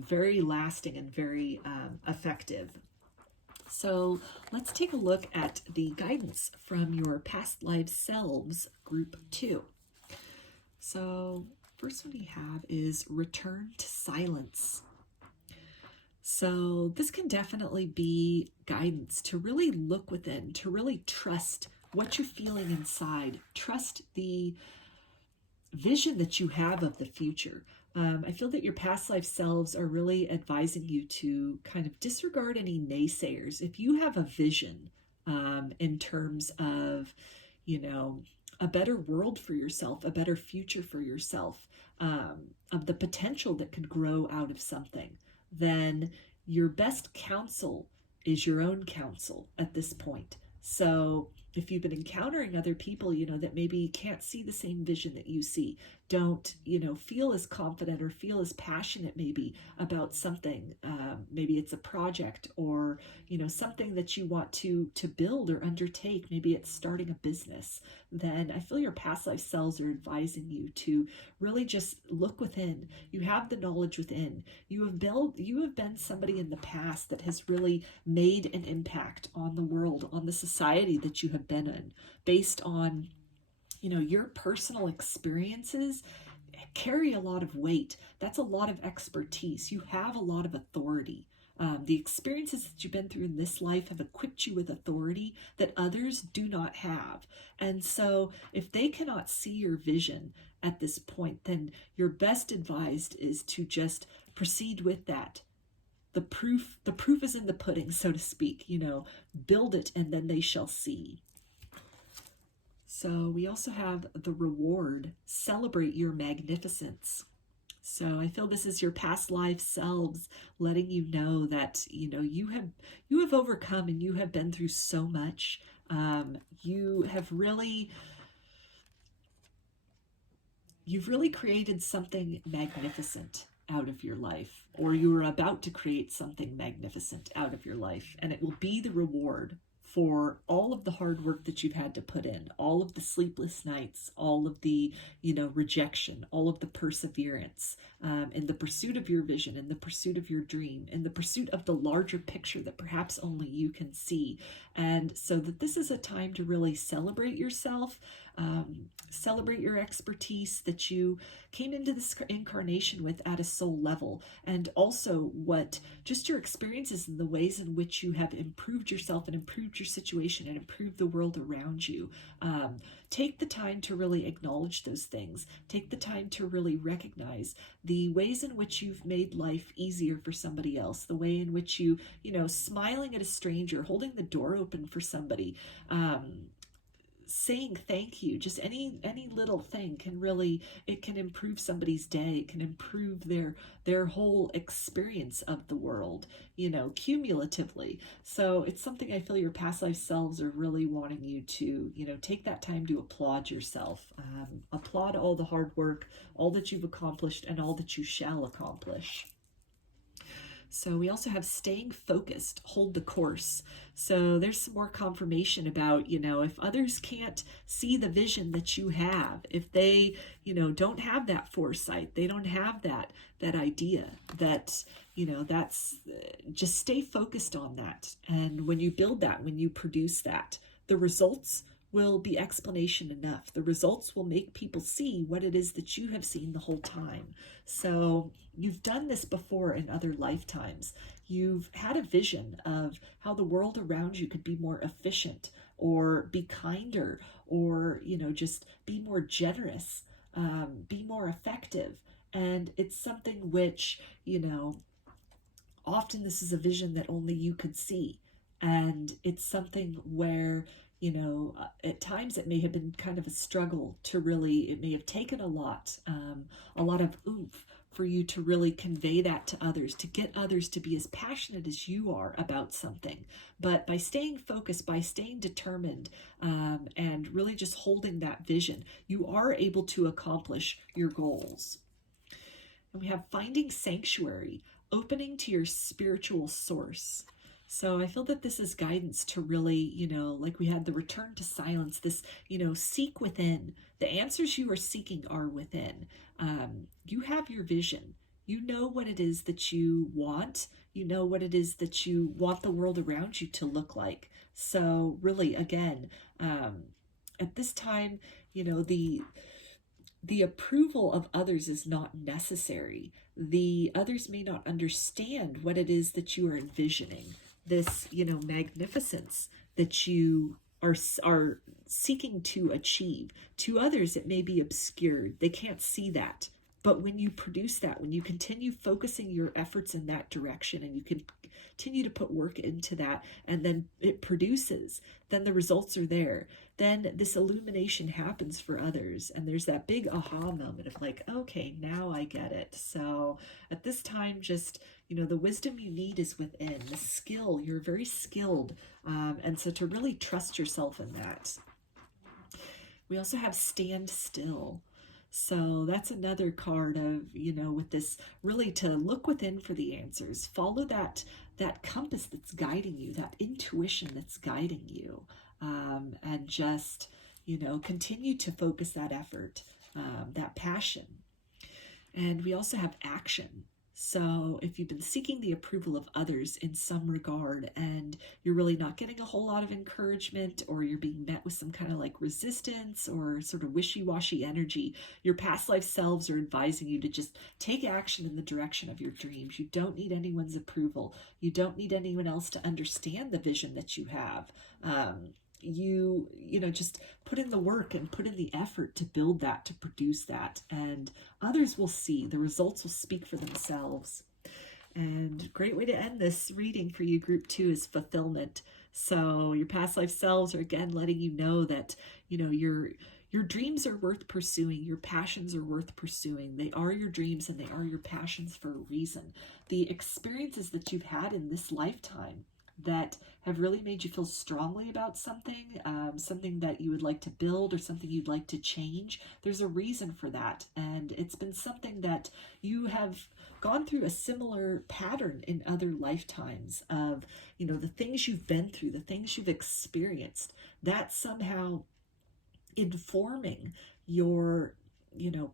very lasting and very effective. So let's take a look at the guidance from your past life selves, group 2. So first one we have is return to silence. So this can definitely be guidance to really look within, to really trust what you're feeling inside, trust the vision that you have of the future. I feel that your past life selves are really advising you to kind of disregard any naysayers. If you have a vision in terms of, you know, a better world for yourself, a better future for yourself, of the potential that could grow out of something, then your best counsel is your own counsel at this point. So if you've been encountering other people, you know, that maybe can't see the same vision that you see, don't, you know, feel as confident or feel as passionate maybe about something. Maybe it's a project, or, you know, something that you want to build or undertake. Maybe it's starting a business. Then I feel your past life selves are advising you to really just look within. You have the knowledge within. You have been somebody in the past that has really made an impact on the world, on the society that you have been in, based on, you know, your personal experiences carry a lot of weight. That's a lot of expertise. You have a lot of authority. The experiences that you've been through in this life have equipped you with authority that others do not have. And so if they cannot see your vision at this point, then your best advised is to just proceed with that. The proof is in the pudding, so to speak. You know, build it and then they shall see. So we also have the reward, celebrate your magnificence. So I feel this is your past life selves letting you know that, you know, you have overcome and you have been through so much. You've really created something magnificent out of your life, or you are about to create something magnificent out of your life, and it will be the reward for all of the hard work that you've had to put in, all of the sleepless nights, all of the, you know, rejection, all of the perseverance, in the pursuit of your vision, in the pursuit of your dream, in the pursuit of the larger picture that perhaps only you can see. And so that this is a time to really celebrate yourself, celebrate your expertise that you came into this incarnation with at a soul level, and also what just your experiences and the ways in which you have improved yourself and improved your situation and improved the world around you. Take the time to really acknowledge those things. Take the time to really recognize the ways in which you've made life easier for somebody else, the way in which you know, smiling at a stranger, holding the door open for somebody, saying thank you, just any little thing can really, it can improve somebody's day. It can improve their whole experience of the world, you know, cumulatively. So it's something I feel your past life selves are really wanting you to, you know, take that time to applaud yourself, applaud all the hard work, all that you've accomplished, and all that you shall accomplish. So we also have staying focused, hold the course. So there's some more confirmation about, you know, if others can't see the vision that you have, if they, you know, don't have that foresight, they don't have that idea, that, you know, that's, just stay focused on that. And when you build that, when you produce that, the results will be explanation enough. The results will make people see what it is that you have seen the whole time. So you've done this before in other lifetimes. You've had a vision of how the world around you could be more efficient, or be kinder, or, you know, just be more generous, be more effective. And it's something which, you know, often this is a vision that only you could see. And it's something where, you know, at times it may have been kind of a struggle to really, it may have taken a lot of oomph for you to really convey that to others, to get others to be as passionate as you are about something. But by staying focused, by staying determined, and really just holding that vision, you are able to accomplish your goals. And we have finding sanctuary, opening to your spiritual source. So I feel that this is guidance to really, you know, like we had the return to silence, this, you know, seek within. The answers you are seeking are within. You have your vision. You know what it is that you want. You know what it is that you want the world around you to look like. So really, again, at this time, you know, the approval of others is not necessary. The others may not understand what it is that you are envisioning. This, you know, magnificence that you are seeking to achieve. To others, it may be obscured. They can't see that. But when you produce that, when you continue focusing your efforts in that direction and you can continue to put work into that, and then it produces, then the results are there. Then this illumination happens for others. And there's that big aha moment of like, okay, now I get it. So at this time, just, the wisdom you need is within. The skill, you're very skilled. And so to really trust yourself in that. We also have stand still. So that's another card of, with this really to look within for the answers. Follow that compass that's guiding you, that intuition that's guiding you. And just, continue to focus that effort, that passion. And we also have action. So if you've been seeking the approval of others in some regard and you're really not getting a whole lot of encouragement, or you're being met with some kind of like resistance or sort of wishy-washy energy, your past life selves are advising you to just take action in the direction of your dreams. You don't need anyone's approval. You don't need anyone else to understand the vision that you have. Just put in the work and put in the effort to build that, to produce that, and others will see. The results will speak for themselves. And great way to end this reading for you, group 2, is fulfillment. So your past life selves are again letting you know that, your dreams are worth pursuing. Your passions are worth pursuing. They are your dreams and they are your passions for a reason. The experiences that you've had in this lifetime that have really made you feel strongly about something, something that you would like to build or something you'd like to change, there's a reason for that. And it's been something that you have gone through a similar pattern in other lifetimes of, the things you've been through, the things you've experienced, that somehow informing your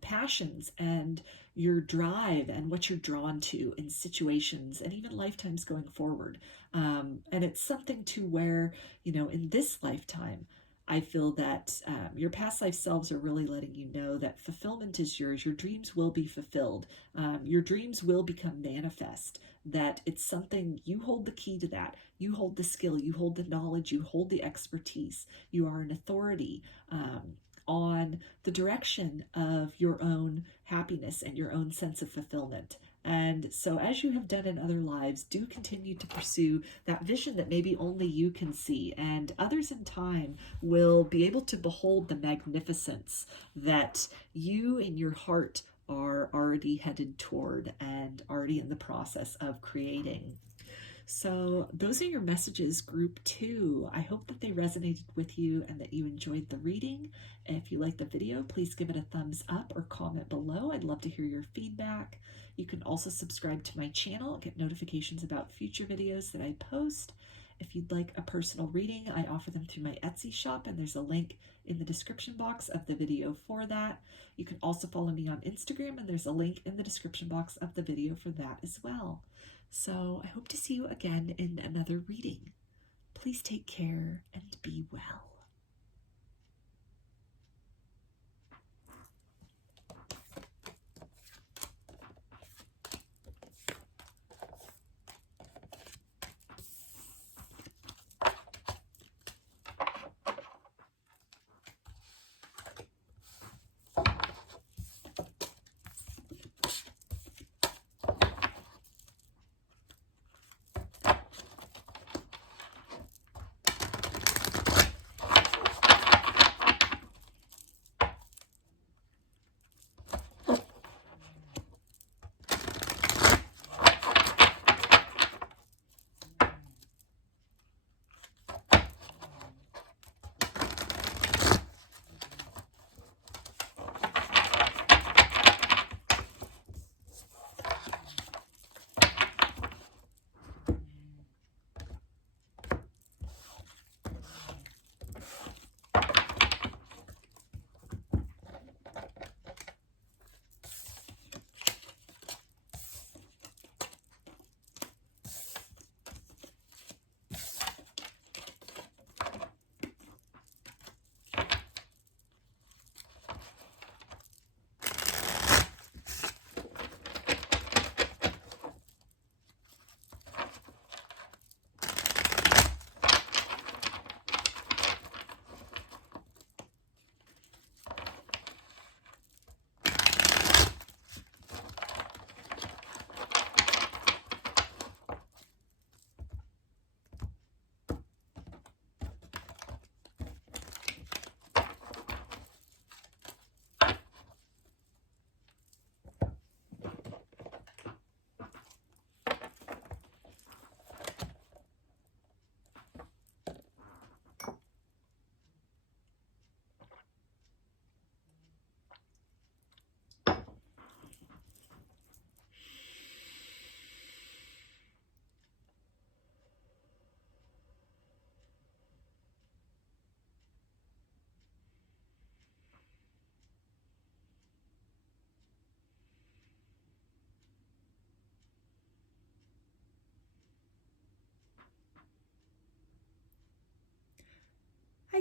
passions and your drive and what you're drawn to in situations and even lifetimes going forward. And it's something to where, in this lifetime, I feel that your past life selves are really letting you know that fulfillment is yours. Your dreams will be fulfilled. Your dreams will become manifest. That it's something, you hold the key to that. You hold the skill, you hold the knowledge, you hold the expertise. You are an authority on the direction of your own happiness and your own sense of fulfillment. And so as you have done in other lives, do continue to pursue that vision that maybe only you can see, and others in time will be able to behold the magnificence that you in your heart are already headed toward and already in the process of creating. So those are your messages, group 2. I hope that they resonated with you and that you enjoyed the reading. If you liked the video, please give it a thumbs up or comment below. I'd love to hear your feedback. You can also subscribe to my channel, get notifications about future videos that I post. If you'd like a personal reading, I offer them through my Etsy shop, and there's a link in the description box of the video for that. You can also follow me on Instagram, and there's a link in the description box of the video for that as well. So I hope to see you again in another reading. Please take care and be well.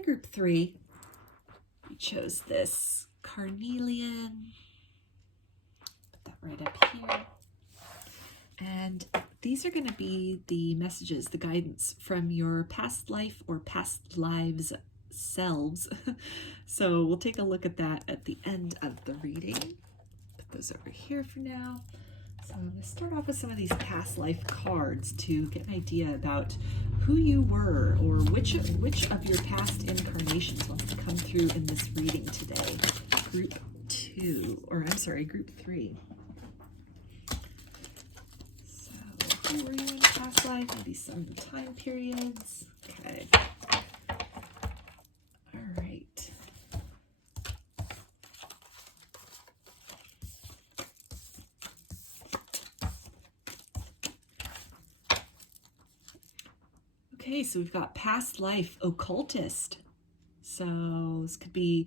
group 3. We chose this Carnelian. Put that right up here. And these are going to be the messages, the guidance from your past life or past lives selves. So we'll take a look at that at the end of the reading. Put those over here for now. So I'm going to start off with some of these past life cards to get an idea about who you were, or which of your past incarnations wants to come through in this reading today. Group 2, or I'm sorry, group 3. So who were you in past life? Maybe some of the time periods. Okay. All right. Okay, so we've got past life occultist. So this could be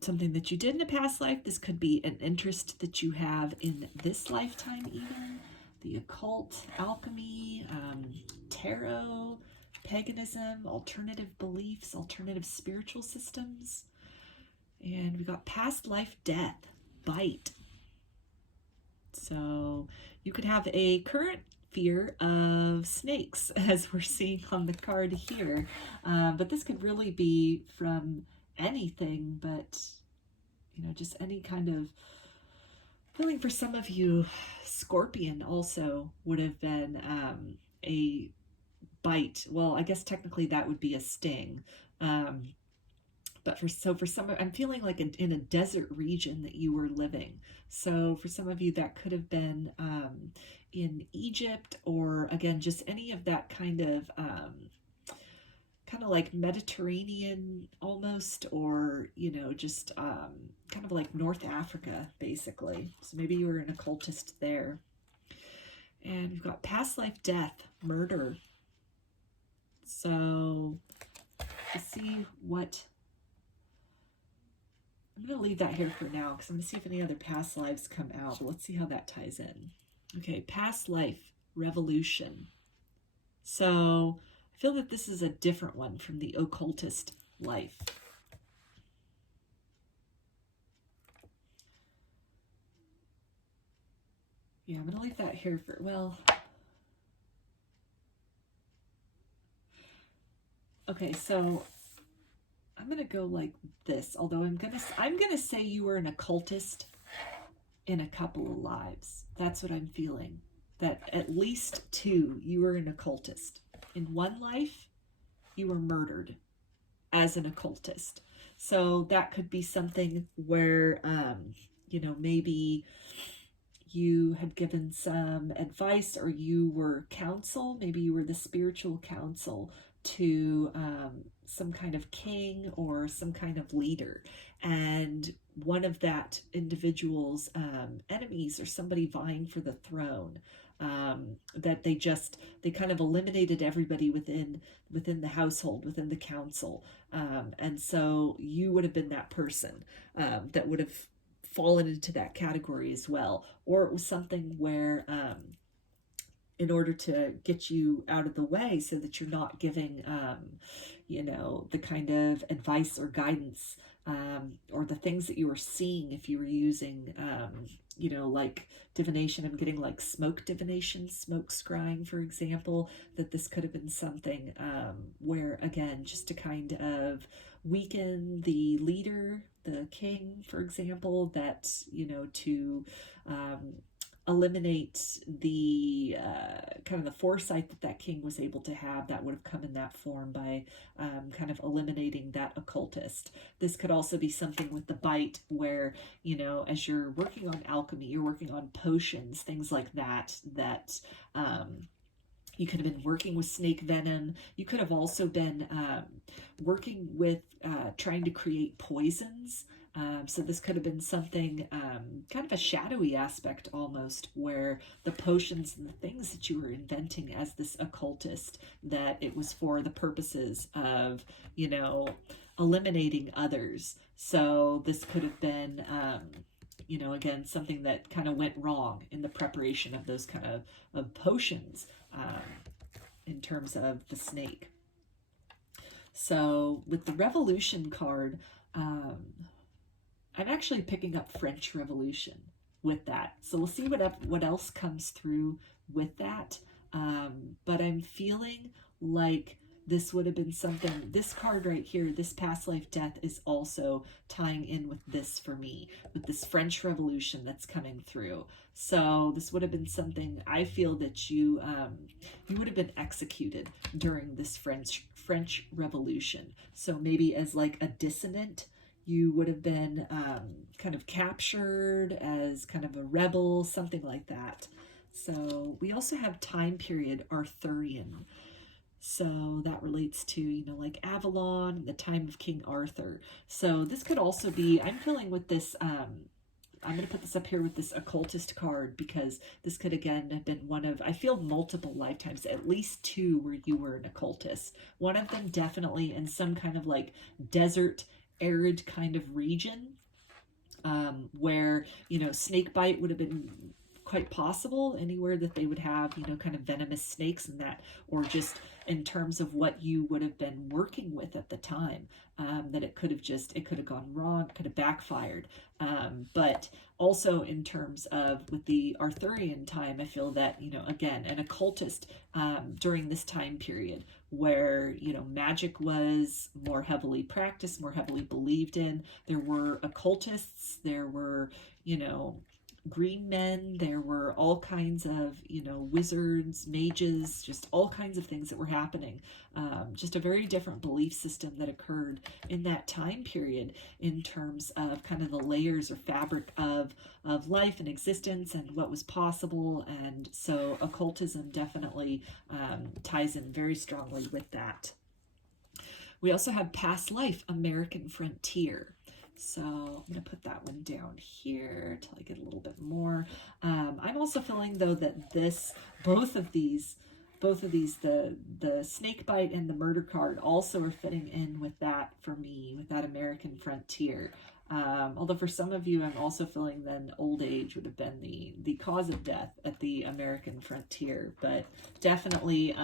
something that you did in a past life. This could be an interest that you have in this lifetime even. The occult, alchemy, tarot, paganism, alternative beliefs, alternative spiritual systems. And we've got past life death, bite. So you could have a current fear of snakes, as we're seeing on the card here. But this could really be from anything, but, you know, just any kind of feeling. For some of you, scorpion also would have been a bite. Well, I guess technically that would be a sting. But for some, I'm feeling like in a desert region that you were living. So for some of you, that could have been in Egypt, or again, just any of that kind of like Mediterranean almost, or, you know, just kind of like North Africa, basically. So maybe you were an occultist there. And we've got past life death, murder. So to see what... I'm going to leave that here for now because I'm going to see if any other past lives come out. But let's see how that ties in. Okay, past life, revolution. So I feel that this is a different one from the occultist life. Yeah, I'm going to leave that here for, well... Okay, so I'm going to go like this, although I'm going to say you were an occultist in a couple of lives. That's what I'm feeling. That at least 2, you were an occultist. In one life, you were murdered as an occultist. So that could be something where, you know, maybe you had given some advice, or you were counsel. Maybe you were the spiritual counsel to some kind of king or some kind of leader, and one of that individual's enemies, or somebody vying for the throne, that they kind of eliminated everybody within the household, within the council, and so you would have been that person that would have fallen into that category as well. Or it was something where in order to get you out of the way so that you're not giving, you know, the kind of advice or guidance, or the things that you were seeing, if you were using, you know, like divination. I'm getting like smoke divination, smoke scrying, for example, that this could have been something where, again, just to kind of weaken the leader, the king, for example, that, you know, to eliminate the kind of the foresight that king was able to have, that would have come in that form by kind of eliminating that occultist. This could also be something with the bite, where, you know, as you're working on alchemy, you're working on potions, things like that, that you could have been working with snake venom. You could have also been working with trying to create poisons. So this could have been something, kind of a shadowy aspect almost, where the potions and the things that you were inventing as this occultist, that it was for the purposes of, you know, eliminating others. So this could have been, you know, again, something that kind of went wrong in the preparation of those kind of potions, in terms of the snake. So with the Revolution card, I'm actually picking up French Revolution with that. So we'll see what else comes through with that. But I'm feeling like this would have been something, this card right here, this past life death, is also tying in with this for me, with this French Revolution that's coming through. So this would have been something, I feel that you would have been executed during this French Revolution. So maybe as like a dissonant, you would have been kind of captured as kind of a rebel, something like that. So we also have time period Arthurian. So that relates to, you know, like Avalon, the time of King Arthur. So this could also be, I'm feeling with this, I'm going to put this up here with this occultist card, because this could again have been one of, I feel, multiple lifetimes, at least 2 where you were an occultist. One of them definitely in some kind of like desert, arid kind of region, where, you know, snake bite would have been quite possible, anywhere that they would have, you know, kind of venomous snakes and that, or just in terms of what you would have been working with at the time, that it could have gone wrong, could have backfired. But also in terms of with the Arthurian time, I feel that, you know, again, an occultist during this time period where, you know, magic was more heavily practiced, more heavily believed in. There were occultists, there were, you know, green men, there were all kinds of, you know, wizards, mages, just all kinds of things that were happening. Just a very different belief system that occurred in that time period in terms of kind of the layers or fabric of life and existence and what was possible. And so occultism definitely ties in very strongly with that. We also have past life, American frontier. So I'm going to put that one down here till I get a little bit more. I'm also feeling though that both of these, the snake bite and the murder card also are fitting in with that for me, with that American frontier. Although for some of you, I'm also feeling then old age would have been the cause of death at the American frontier, but definitely,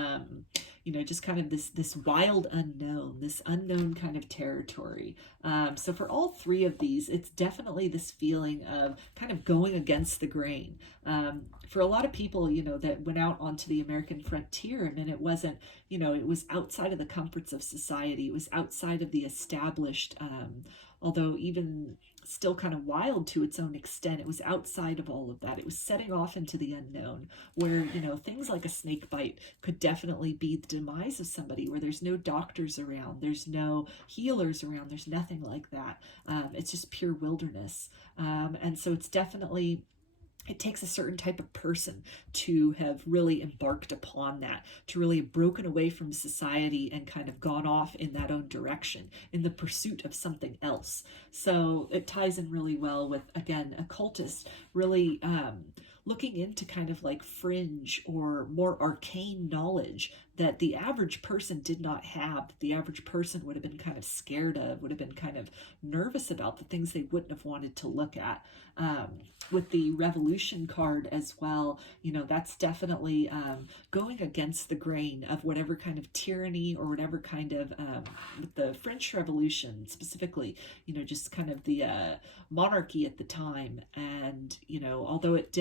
you know, just kind of this wild unknown, this unknown kind of territory. So for all 3 of these, it's definitely this feeling of kind of going against the grain. For a lot of people, you know, that went out onto the American frontier, and it wasn't, you know, it was outside of the comforts of society. It was outside of the established, although even still kind of wild to its own extent, it was outside of all of that. It was setting off into the unknown, where, you know, things like a snake bite could definitely be the demise of somebody, where there's no doctors around, there's no healers around, there's nothing like that. It's just pure wilderness. And so it's definitely, it takes a certain type of person to have really embarked upon that, to really have broken away from society and kind of gone off in that own direction in the pursuit of something else. So it ties in really well with, again, occultists really looking into kind of like fringe or more arcane knowledge that the average person did not have, that the average person would have been kind of scared of, would have been kind of nervous about, the things they wouldn't have wanted to look at. With the Revolution card as well, you know, that's definitely going against the grain of whatever kind of tyranny or whatever kind of, with the French Revolution specifically, you know, just kind of the monarchy at the time. And, you know, although it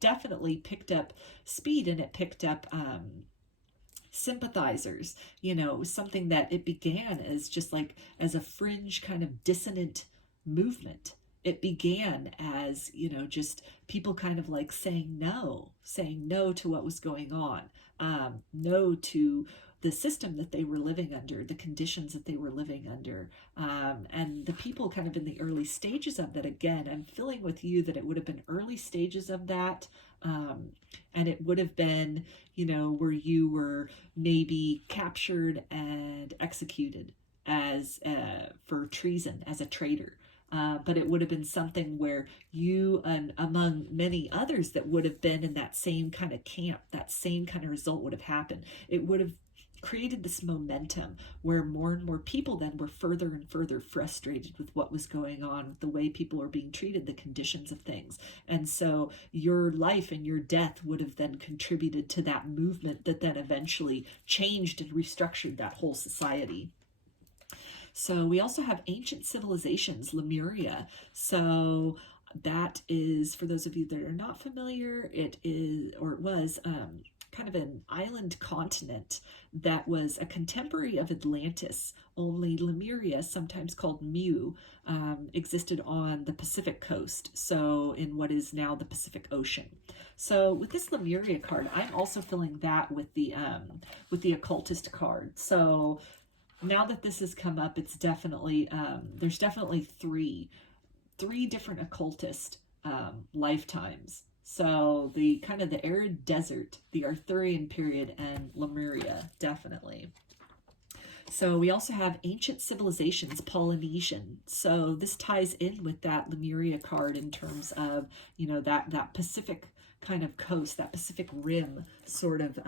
definitely picked up speed and it picked up sympathizers, you know, it was something that it began as just like as a fringe kind of dissonant movement. It began as, you know, just people kind of like saying no to what was going on, no to the system that they were living under, the conditions that they were living under. And the people kind of in the early stages of that, again, I'm feeling with you that it would have been early stages of that. And it would have been, you know, where you were maybe captured and executed as for treason, as a traitor. But it would have been something where you, and among many others that would have been in that same kind of camp, that same kind of result would have happened. It would have created this momentum where more and more people then were further and further frustrated with what was going on, with the way people were being treated, the conditions of things. And so your life and your death would have then contributed to that movement that then eventually changed and restructured that whole society. So we also have ancient civilizations, Lemuria. So that is, for those of you that are not familiar, it is, or it was, kind of an island continent that was a contemporary of Atlantis. Only Lemuria, sometimes called Mu, existed on the Pacific coast, so in what is now the Pacific Ocean. So with this Lemuria card, I'm also filling that with the occultist card. So now that this has come up, it's definitely there's definitely three different occultist lifetimes. So the kind of the arid desert, the Arthurian period, and Lemuria, definitely. So we also have ancient civilizations, Polynesian. So this ties in with that Lemuria card in terms of, you know, that Pacific kind of coast, that Pacific Rim sort of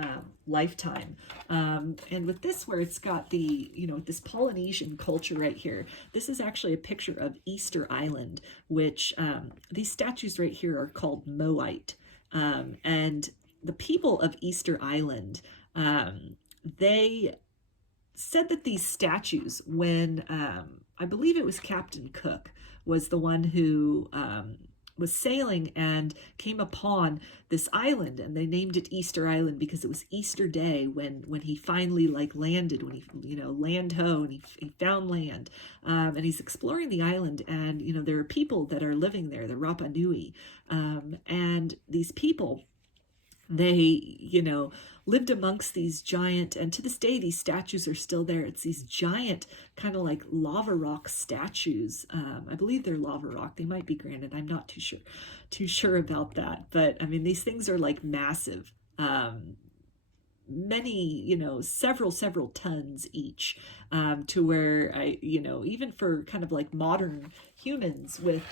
lifetime. And with this, where it's got the, you know, this Polynesian culture right here, this is actually a picture of Easter Island, which these statues right here are called Moite. And the people of Easter Island, they said that these statues, when I believe it was Captain Cook was the one who was sailing and came upon this island, and they named it Easter Island because it was Easter Day when he finally like landed, when he, you know, land ho, and he found land, and he's exploring the island, and you know there are people that are living there, the Rapa Nui, and these people, they, you know, lived amongst these giant, and to this day these statues are still there. It's these giant kind of like lava rock statues. I believe they're lava rock. They might be granite. I'm not too sure about that. But I mean, these things are like massive. Many, you know, several tons each, to where you know, even for kind of like modern humans with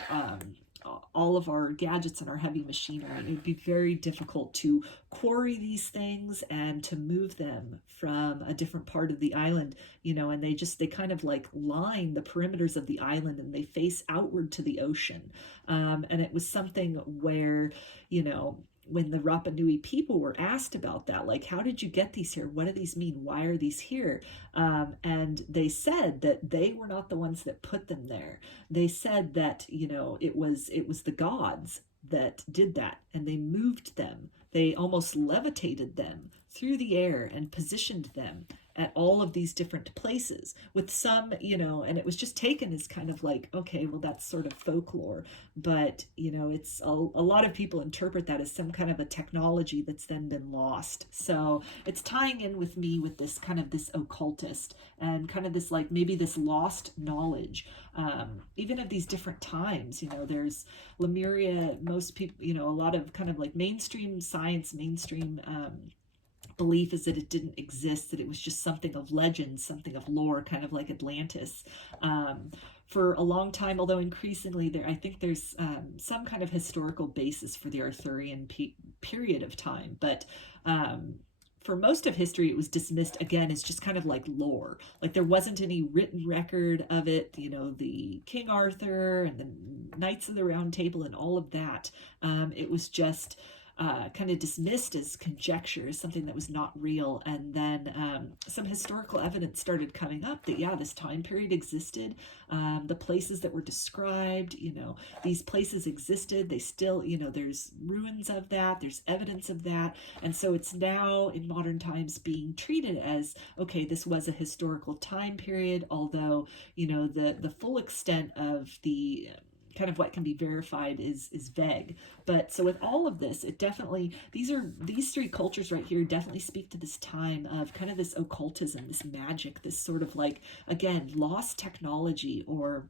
all of our gadgets and our heavy machinery, it would be very difficult to quarry these things and to move them from a different part of the island, you know, and they kind of like line the perimeters of the island, and they face outward to the ocean. And it was something where, you know, when the Rapa Nui people were asked about that, like, how did you get these here? What do these mean? Why are these here? And they said that they were not the ones that put them there. They said that, you know, it was the gods that did that, and they moved them. They almost levitated them through the air and positioned them at all of these different places, with some, you know, and it was just taken as kind of like, okay, well, that's sort of folklore, but you know, it's a lot of people interpret that as some kind of a technology that's then been lost. So it's tying in with me with this kind of this occultist and kind of this like maybe this lost knowledge, even of these different times. You know, there's Lemuria, most people, you know, a lot of kind of like mainstream science, mainstream belief is that it didn't exist, that it was just something of legend, something of lore, kind of like Atlantis. For a long time, although increasingly there, I think there's some kind of historical basis for the Arthurian period of time, but for most of history, it was dismissed again as just kind of like lore. Like there wasn't any written record of it. You know, the King Arthur and the Knights of the Round Table and all of that. It was just kind of dismissed as conjecture, as something that was not real. And then some historical evidence started coming up that, yeah, this time period existed. The places that were described, you know, these places existed. They still, you know, there's ruins of that. There's evidence of that. And so it's now in modern times being treated as, okay, this was a historical time period, although, you know, the full extent of the kind of what can be verified is vague. But so with all of this, it definitely, these three cultures right here definitely speak to this time of kind of this occultism, this magic, this sort of like, again, lost technology, or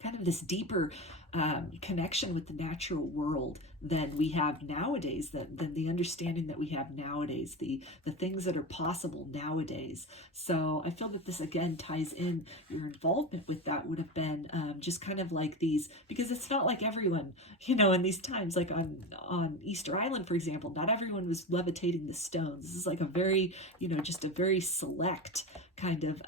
kind of this deeper connection with the natural world than we have nowadays, than the understanding that we have nowadays, the things that are possible nowadays. So I feel that this again ties in. Your involvement with that would have been just kind of like these, because it's not like everyone, you know, in these times, like on Easter Island, for example, not everyone was levitating the stones. This is like a very, you know, just a very select kind of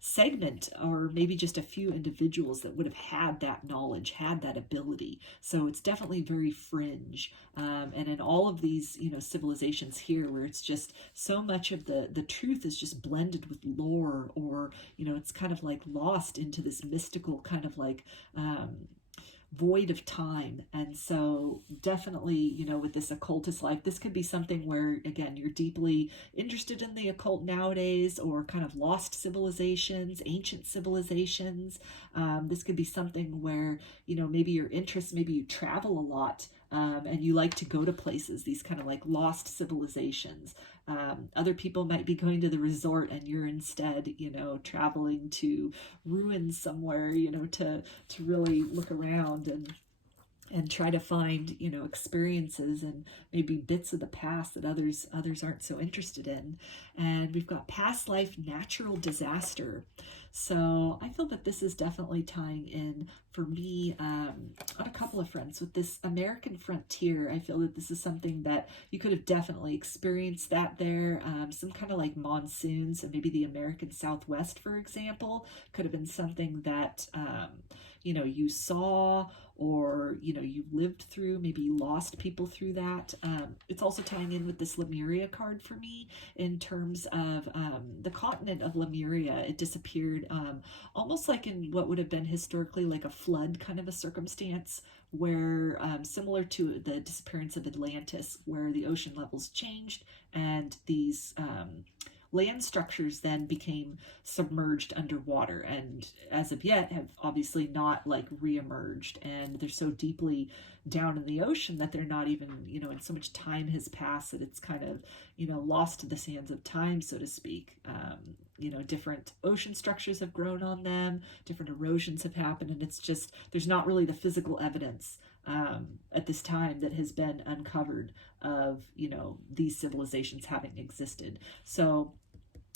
segment, or maybe just a few individuals that would have had that knowledge much had that ability. So it's definitely very fringe. And in all of these, you know, civilizations here, where it's just so much of the truth is just blended with lore, or, you know, it's kind of like lost into this mystical kind of like void of time. And so definitely, you know, with this occultist life, this could be something where, again, you're deeply interested in the occult nowadays, or kind of lost civilizations, ancient civilizations. This could be something where, you know, maybe your interests, maybe you travel a lot, and you like to go to places, these kind of like lost civilizations. Other people might be going to the resort, and you're instead, you know, traveling to ruins somewhere, you know, to really look around and try to find, you know, experiences and maybe bits of the past that others aren't so interested in. And we've got past life natural disaster. So I feel that this is definitely tying in for me on a couple of fronts. With this American frontier, I feel that this is something that you could have definitely experienced that there. Some kind of like monsoons, and maybe the American Southwest, for example, could have been something that, you know, you saw, or, you know, you lived through. Maybe you lost people through that. It's also tying in with this Lemuria card for me, in terms of the continent of Lemuria. It disappeared almost like in what would have been historically like a flood kind of a circumstance, where similar to the disappearance of Atlantis, where the ocean levels changed, and these land structures then became submerged underwater, and as of yet have obviously not like re-emerged, and they're so deeply down in the ocean that they're not even, you know, and so much time has passed that it's kind of, you know, lost to the sands of time, so to speak. You know, different ocean structures have grown on them, different erosions have happened, and it's just, there's not really the physical evidence at this time that has been uncovered of, you know, these civilizations having existed. So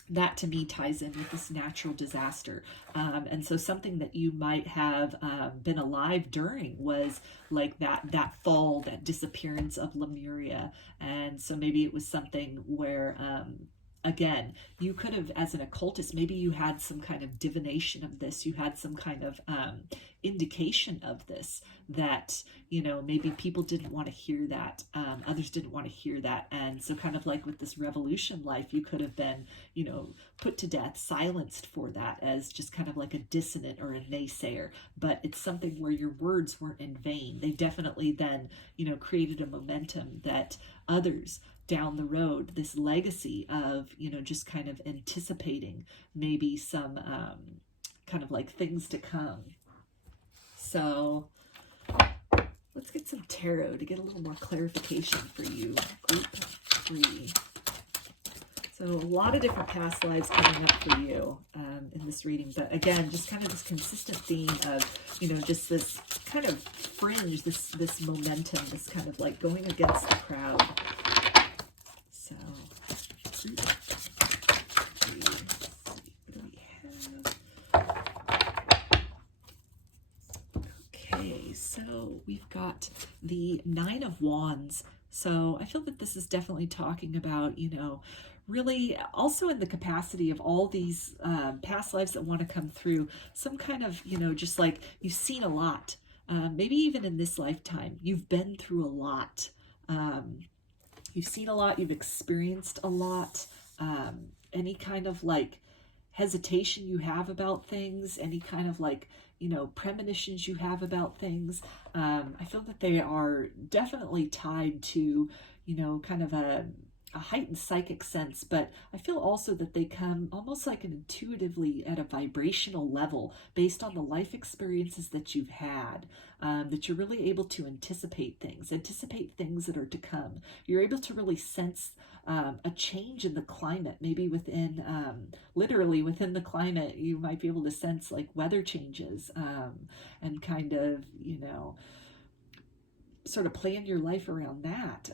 that to me ties in with this natural disaster. And so something that you might have been alive during was like that fall, that disappearance of Lemuria. And so maybe it was something where, again, you could have, as an occultist, maybe you had some kind of divination of this, you had some kind of indication of this, that, you know, maybe people didn't want to hear that, others didn't want to hear that. And so kind of like with this revolution life, you could have been, you know, put to death, silenced for that, as just kind of like a dissonant or a naysayer. But it's something where your words weren't in vain. They definitely then, you know, created a momentum that others down the road, this legacy of, you know, just kind of anticipating maybe some kind of like things to come. So let's get some tarot to get a little more clarification for you, group 3. So a lot of different past lives coming up for you in this reading, but again, just kind of this consistent theme of, you know, just this kind of fringe, this momentum, this kind of like going against the crowd. So group 3, let's see, what do we have? Okay, so we've got the 9 of Wands. So I feel that this is definitely talking about, you know, really also in the capacity of all these past lives that want to come through, some kind of, you know, just like you've seen a lot. Maybe even in this lifetime, you've been through a lot. You've seen a lot, you've experienced a lot. Any kind of like hesitation you have about things, any kind of like, you know, premonitions you have about things, I feel that they are definitely tied to, you know, kind of a heightened psychic sense, but I feel also that they come almost like an intuitively at a vibrational level based on the life experiences that you've had, that you're really able to anticipate things that are to come. You're able to really sense a change in the climate, maybe within, literally within the climate, you might be able to sense like weather changes, and kind of, you know, sort of plan your life around that.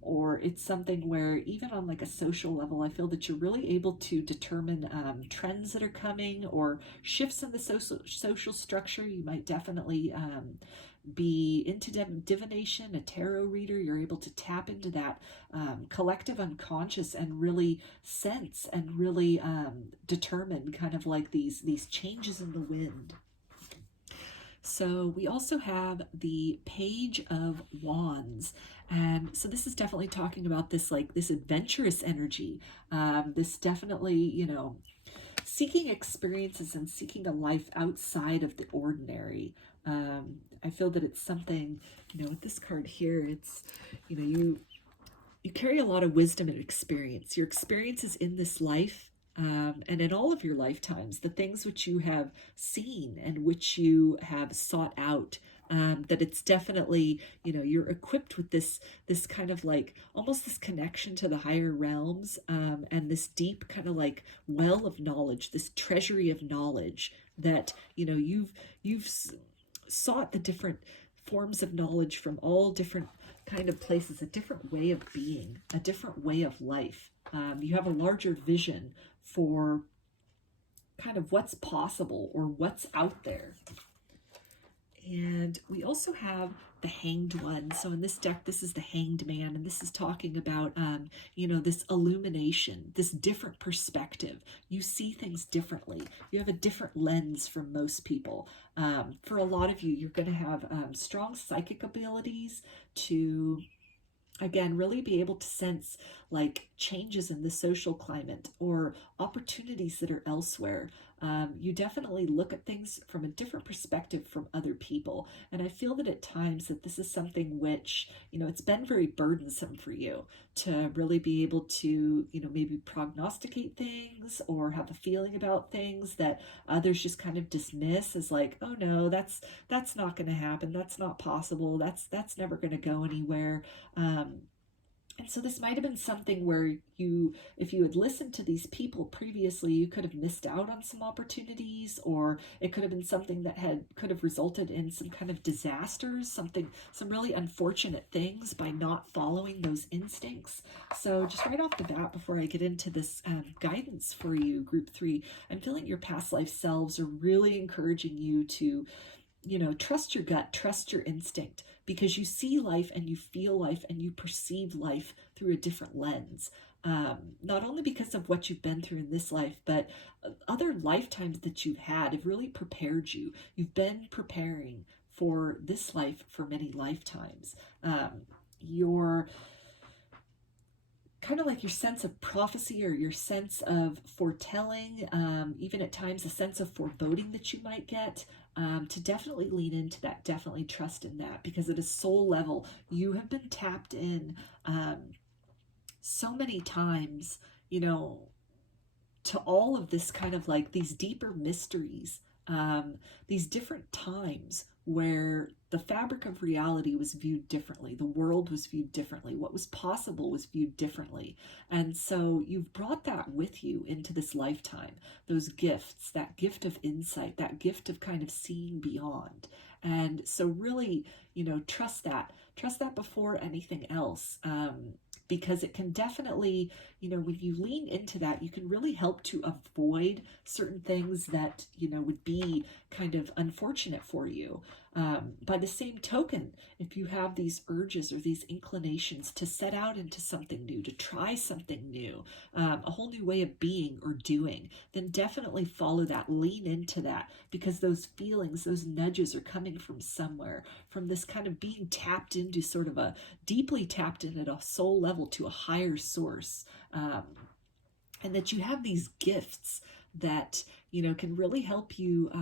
Or it's something where even on like a social level, I feel that you're really able to determine trends that are coming or shifts in the social structure. You might definitely be into divination, a tarot reader. You're able to tap into that collective unconscious and really sense and really determine kind of like these changes in the wind. So we also have the Page of Wands. And so this is definitely talking about this, like this adventurous energy. This definitely, you know, seeking experiences and seeking a life outside of the ordinary. I feel that it's something, you know, with this card here, it's, you know, you carry a lot of wisdom and experience. Your experiences in this life, and in all of your lifetimes, the things which you have seen and which you have sought out, that it's definitely, you know, you're equipped with this kind of like almost this connection to the higher realms, and this deep kind of like well of knowledge, this treasury of knowledge that, you know, you've sought the different forms of knowledge from all different kind of places, a different way of being, a different way of life. You have a larger vision for kind of what's possible or what's out there. And we also have the Hanged One. So in this deck, this is the Hanged Man, and this is talking about, you know, this illumination, this different perspective. You see things differently. You have a different lens from most people. For a lot of you, you're going to have strong psychic abilities to, again, really be able to sense like changes in the social climate or opportunities that are elsewhere. You definitely look at things from a different perspective from other people. And I feel that at times that this is something which, you know, it's been very burdensome for you to really be able to, you know, maybe prognosticate things or have a feeling about things that others just kind of dismiss as like, oh no, that's not going to happen. That's not possible. That's never going to go anywhere. And so this might have been something where you, if you had listened to these people previously, you could have missed out on some opportunities, or it could have been something that could have resulted in some kind of disasters, some really unfortunate things by not following those instincts. So just right off the bat, before I get into this guidance for you, group 3, I'm feeling your past life selves are really encouraging you to, you know, trust your gut, trust your instinct, because you see life and you feel life and you perceive life through a different lens. Not only because of what you've been through in this life, but other lifetimes that you've had have really prepared you. You've been preparing for this life for many lifetimes. Your kind of like your sense of prophecy or your sense of foretelling, even at times a sense of foreboding that you might get, to definitely lean into that, definitely trust in that, because at a soul level, you have been tapped in so many times, you know, to all of this kind of like these deeper mysteries, these different times where the fabric of reality was viewed differently, the world was viewed differently, what was possible was viewed differently. And so you've brought that with you into this lifetime, those gifts, that gift of insight, that gift of kind of seeing beyond. And so really, you know, trust that before anything else. Because it can definitely, you know, when you lean into that, you can really help to avoid certain things that, you know, would be kind of unfortunate for you. By the same token, if you have these urges or these inclinations to set out into something new, to try something new, a whole new way of being or doing, then definitely follow that, lean into that, because those feelings, those nudges are coming from somewhere, from this kind of being tapped into, sort of a deeply tapped in at a soul level to a higher source. And that you have these gifts that, you know, can really help you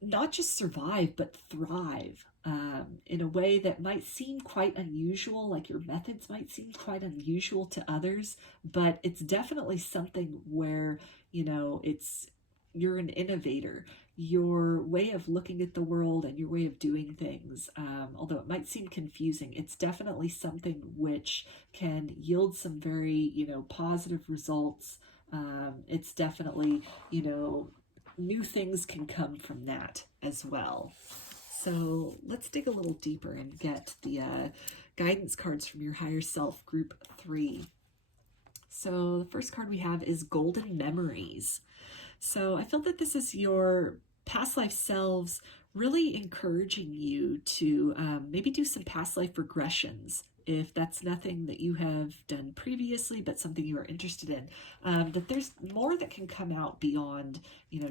not just survive, but thrive in a way that might seem quite unusual, like your methods might seem quite unusual to others, but it's definitely something where, you know, you're an innovator. Your way of looking at the world and your way of doing things, although it might seem confusing, it's definitely something which can yield some very, you know, positive results. It's definitely, you know, new things can come from that as well. So let's dig a little deeper and get the guidance cards from your higher self, group 3. So the first card we have is Golden Memories. So I feel that this is your past life selves really encouraging you to maybe do some past life regressions if that's nothing that you have done previously, but something you are interested in, that there's more that can come out beyond,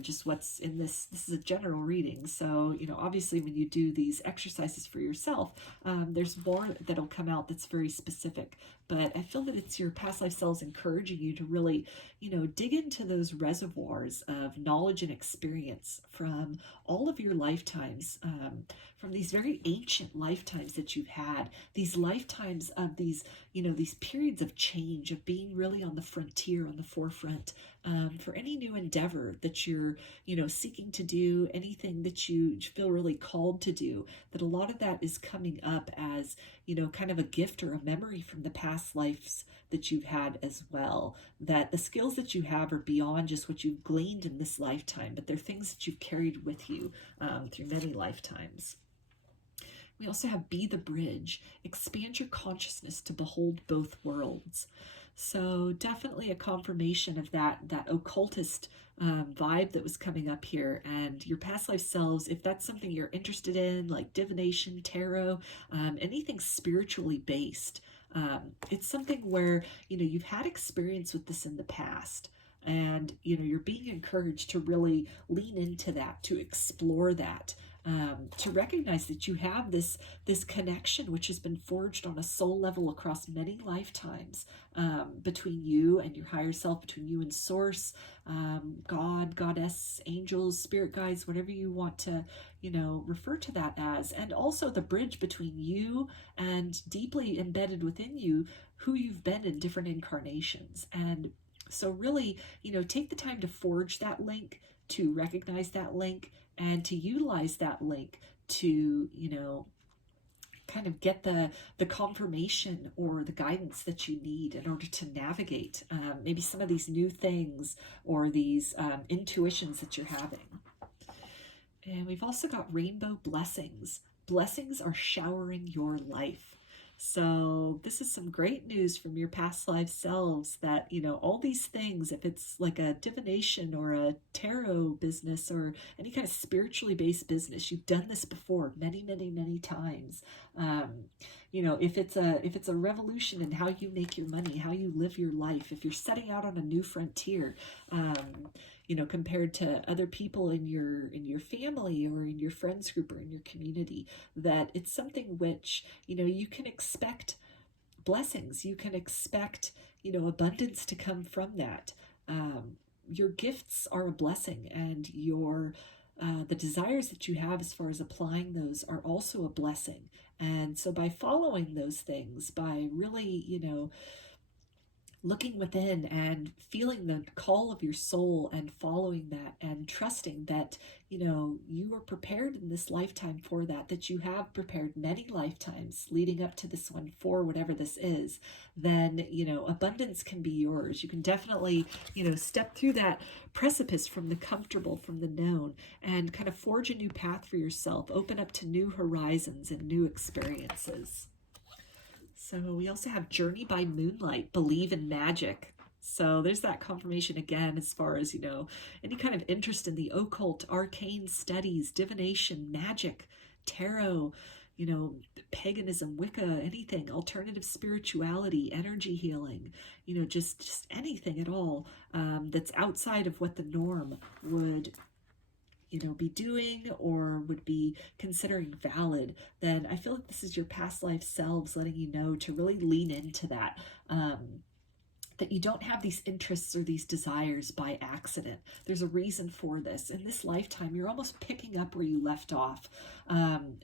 just what's in this. This is a general reading. So, obviously when you do these exercises for yourself, there's more that'll come out that's very specific. But I feel that it's your past life selves encouraging you to really, dig into those reservoirs of knowledge and experience from all of your lifetimes, from these very ancient lifetimes that you've had, these lifetimes of these, these periods of change, of being really on the frontier, on the forefront, for any new endeavor that you're, seeking to do, anything that you feel really called to do, that a lot of that is coming up as, kind of a gift or a memory from the past lives that you've had as well, that the skills that you have are beyond just what you've gleaned in this lifetime, but they're things that you've carried with you through many lifetimes. We also have be the bridge, expand your consciousness to behold both worlds. So definitely a confirmation of that occultist vibe that was coming up here, and your past life selves, if that's something you're interested in, like divination, tarot, anything spiritually based. It's something where, you've had experience with this in the past, and, you're being encouraged to really lean into that, to explore that, to recognize that you have this connection which has been forged on a soul level across many lifetimes, between you and your higher self, between you and source, God, goddess, angels, spirit guides, whatever you want to, refer to that as, and also the bridge between you and deeply embedded within you who you've been in different incarnations. And so really, take the time to forge that link, to recognize that link, and to utilize that link to, kind of get the confirmation or the guidance that you need in order to navigate maybe some of these new things or these intuitions that you're having. And we've also got rainbow blessings. Blessings are showering your life. So this is some great news from your past life selves that, all these things, if it's like a divination or a tarot business or any kind of spiritually based business, you've done this before many, many, many times. If it's a revolution in how you make your money, how you live your life, if you're setting out on a new frontier, compared to other people in your family or in your friends group or in your community, that it's something which, you can expect blessings, you can expect, abundance to come from that. Your gifts are a blessing, and your the desires that you have as far as applying those are also a blessing. And so by following those things, by really, looking within and feeling the call of your soul and following that and trusting that, you are prepared in this lifetime for that you have prepared many lifetimes leading up to this one for whatever this is, then, abundance can be yours. You can definitely, step through that precipice from the comfortable, from the known, and kind of forge a new path for yourself, open up to new horizons and new experiences. So we also have Journey by Moonlight, believe in magic. So there's that confirmation again as far as, any kind of interest in the occult, arcane studies, divination, magic, tarot, paganism, Wicca, anything, alternative spirituality, energy healing, just anything at all that's outside of what the norm would be doing or would be considering valid, then I feel like this is your past life selves letting you know to really lean into that, that you don't have these interests or these desires by accident. There's a reason for this. In this lifetime, you're almost picking up where you left off.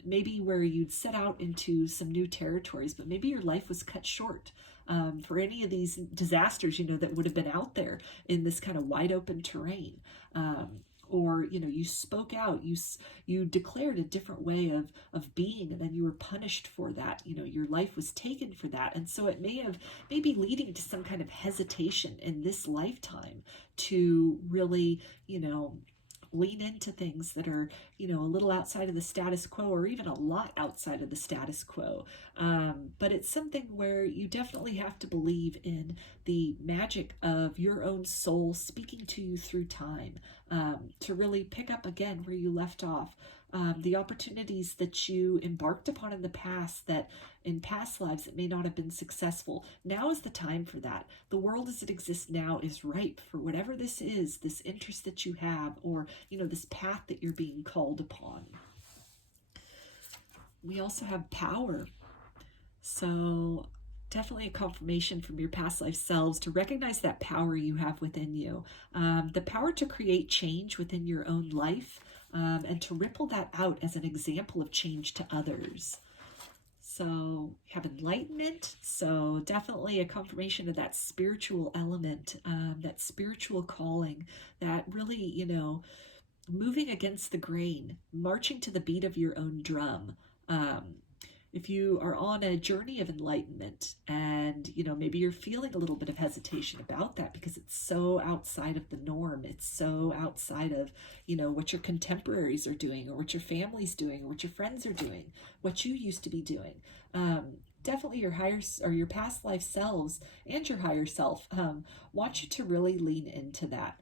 Maybe where you'd set out into some new territories, but maybe your life was cut short. For any of these disasters, that would have been out there in this kind of wide open terrain. Or, you spoke out, you declared a different way of being, and then you were punished for that. Your life was taken for that. And so it may be leading to some kind of hesitation in this lifetime to really, lean into things that are, a little outside of the status quo, or even a lot outside of the status quo. But it's something where you definitely have to believe in the magic of your own soul speaking to you through time. to really pick up again where you left off. The opportunities that you embarked upon in the past, that in past lives that may not have been successful. Now is the time for that. The world as it exists now is ripe for whatever this is, this interest that you have, or, this path that you're being called upon. We also have power. So definitely a confirmation from your past life selves to recognize that power you have within you. The power to create change within your own life, and to ripple that out as an example of change to others. So you have enlightenment, so definitely a confirmation of that spiritual element, that spiritual calling, that really, moving against the grain, marching to the beat of your own drum. If you are on a journey of enlightenment and, maybe you're feeling a little bit of hesitation about that because it's so outside of the norm, it's so outside of, what your contemporaries are doing, or what your family's doing, or what your friends are doing, what you used to be doing. Definitely your past life selves and your higher self want you to really lean into that,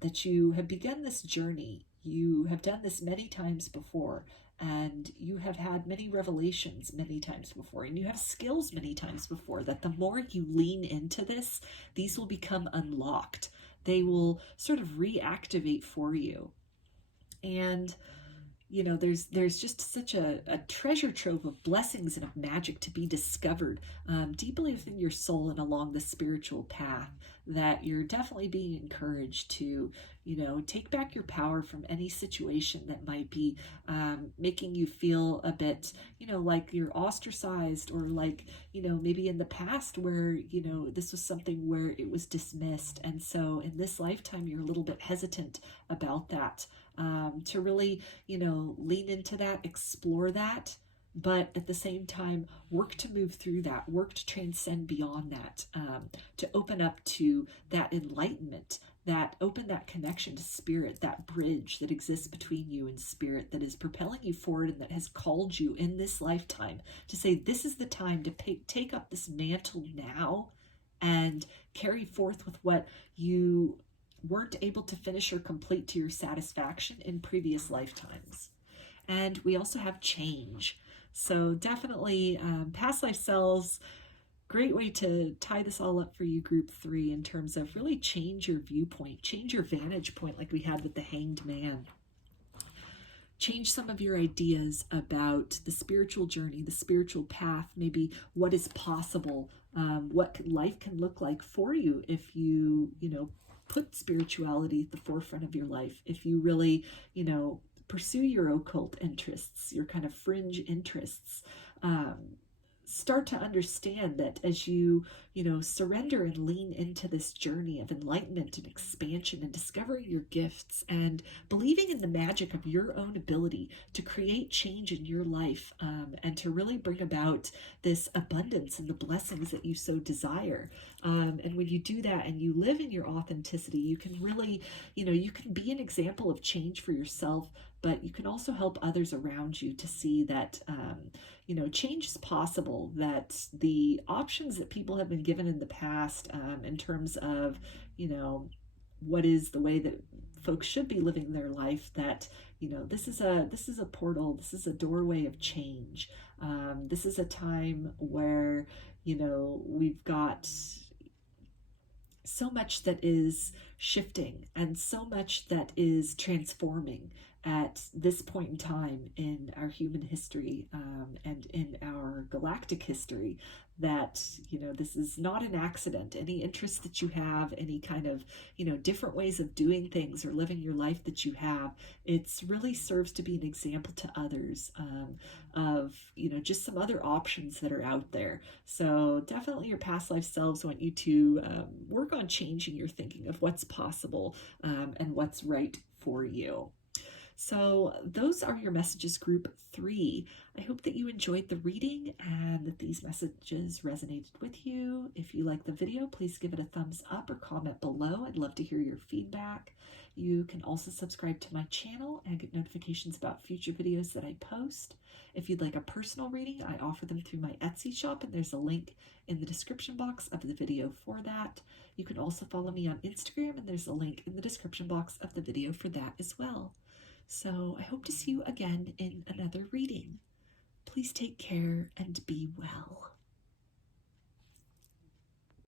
that you have begun this journey. You have done this many times before, and you have had many revelations many times before, and you have skills many times before, that the more you lean into this, these will become unlocked. They will sort of reactivate for you. And there's just such a treasure trove of blessings and of magic to be discovered deeply within your soul and along the spiritual path, that you're definitely being encouraged to, take back your power from any situation that might be making you feel a bit, like you're ostracized, or like, maybe in the past where, this was something where it was dismissed. And so in this lifetime, you're a little bit hesitant about that. To really, lean into that, explore that, but at the same time, work to move through that, work to transcend beyond that, to open up to that enlightenment, that open that connection to spirit, that bridge that exists between you and spirit, that is propelling you forward and that has called you in this lifetime to say, this is the time to take up this mantle now and carry forth with what you weren't able to finish or complete to your satisfaction in previous lifetimes. And we also have change. So definitely past life selves, great way to tie this all up for you, group 3, in terms of really change your viewpoint, change your vantage point, like we had with the Hanged Man. Change some of your ideas about the spiritual journey, the spiritual path, maybe what is possible, what life can look like for you if you, put spirituality at the forefront of your life, if you really, pursue your occult interests, your kind of fringe interests. Start to understand that as you, surrender and lean into this journey of enlightenment and expansion and discovering your gifts and believing in the magic of your own ability to create change in your life, and to really bring about this abundance and the blessings that you so desire. And when you do that and you live in your authenticity, you can really, you can be an example of change for yourself, but you can also help others around you to see that, change is possible, that the options that people have been given in the past, in terms of, what is the way that folks should be living their life, that, this is a portal, this is a doorway of change. This is a time where, we've got so much that is shifting and so much that is transforming at this point in time in our human history, and in our galactic history, that, this is not an accident. Any interest that you have, any kind of, different ways of doing things or living your life that you have, it's really serves to be an example to others, of, just some other options that are out there. So definitely your past life selves want you to work on changing your thinking of what's possible, and what's right for you. So those are your messages, group 3. I hope that you enjoyed the reading and that these messages resonated with you. If you like the video, please give it a thumbs up or comment below. I'd love to hear your feedback. You can also subscribe to my channel and get notifications about future videos that I post. If you'd like a personal reading, I offer them through my Etsy shop, and there's a link in the description box of the video for that. You can also follow me on Instagram, and there's a link in the description box of the video for that as well. So I hope to see you again in another reading. Please take care and be well.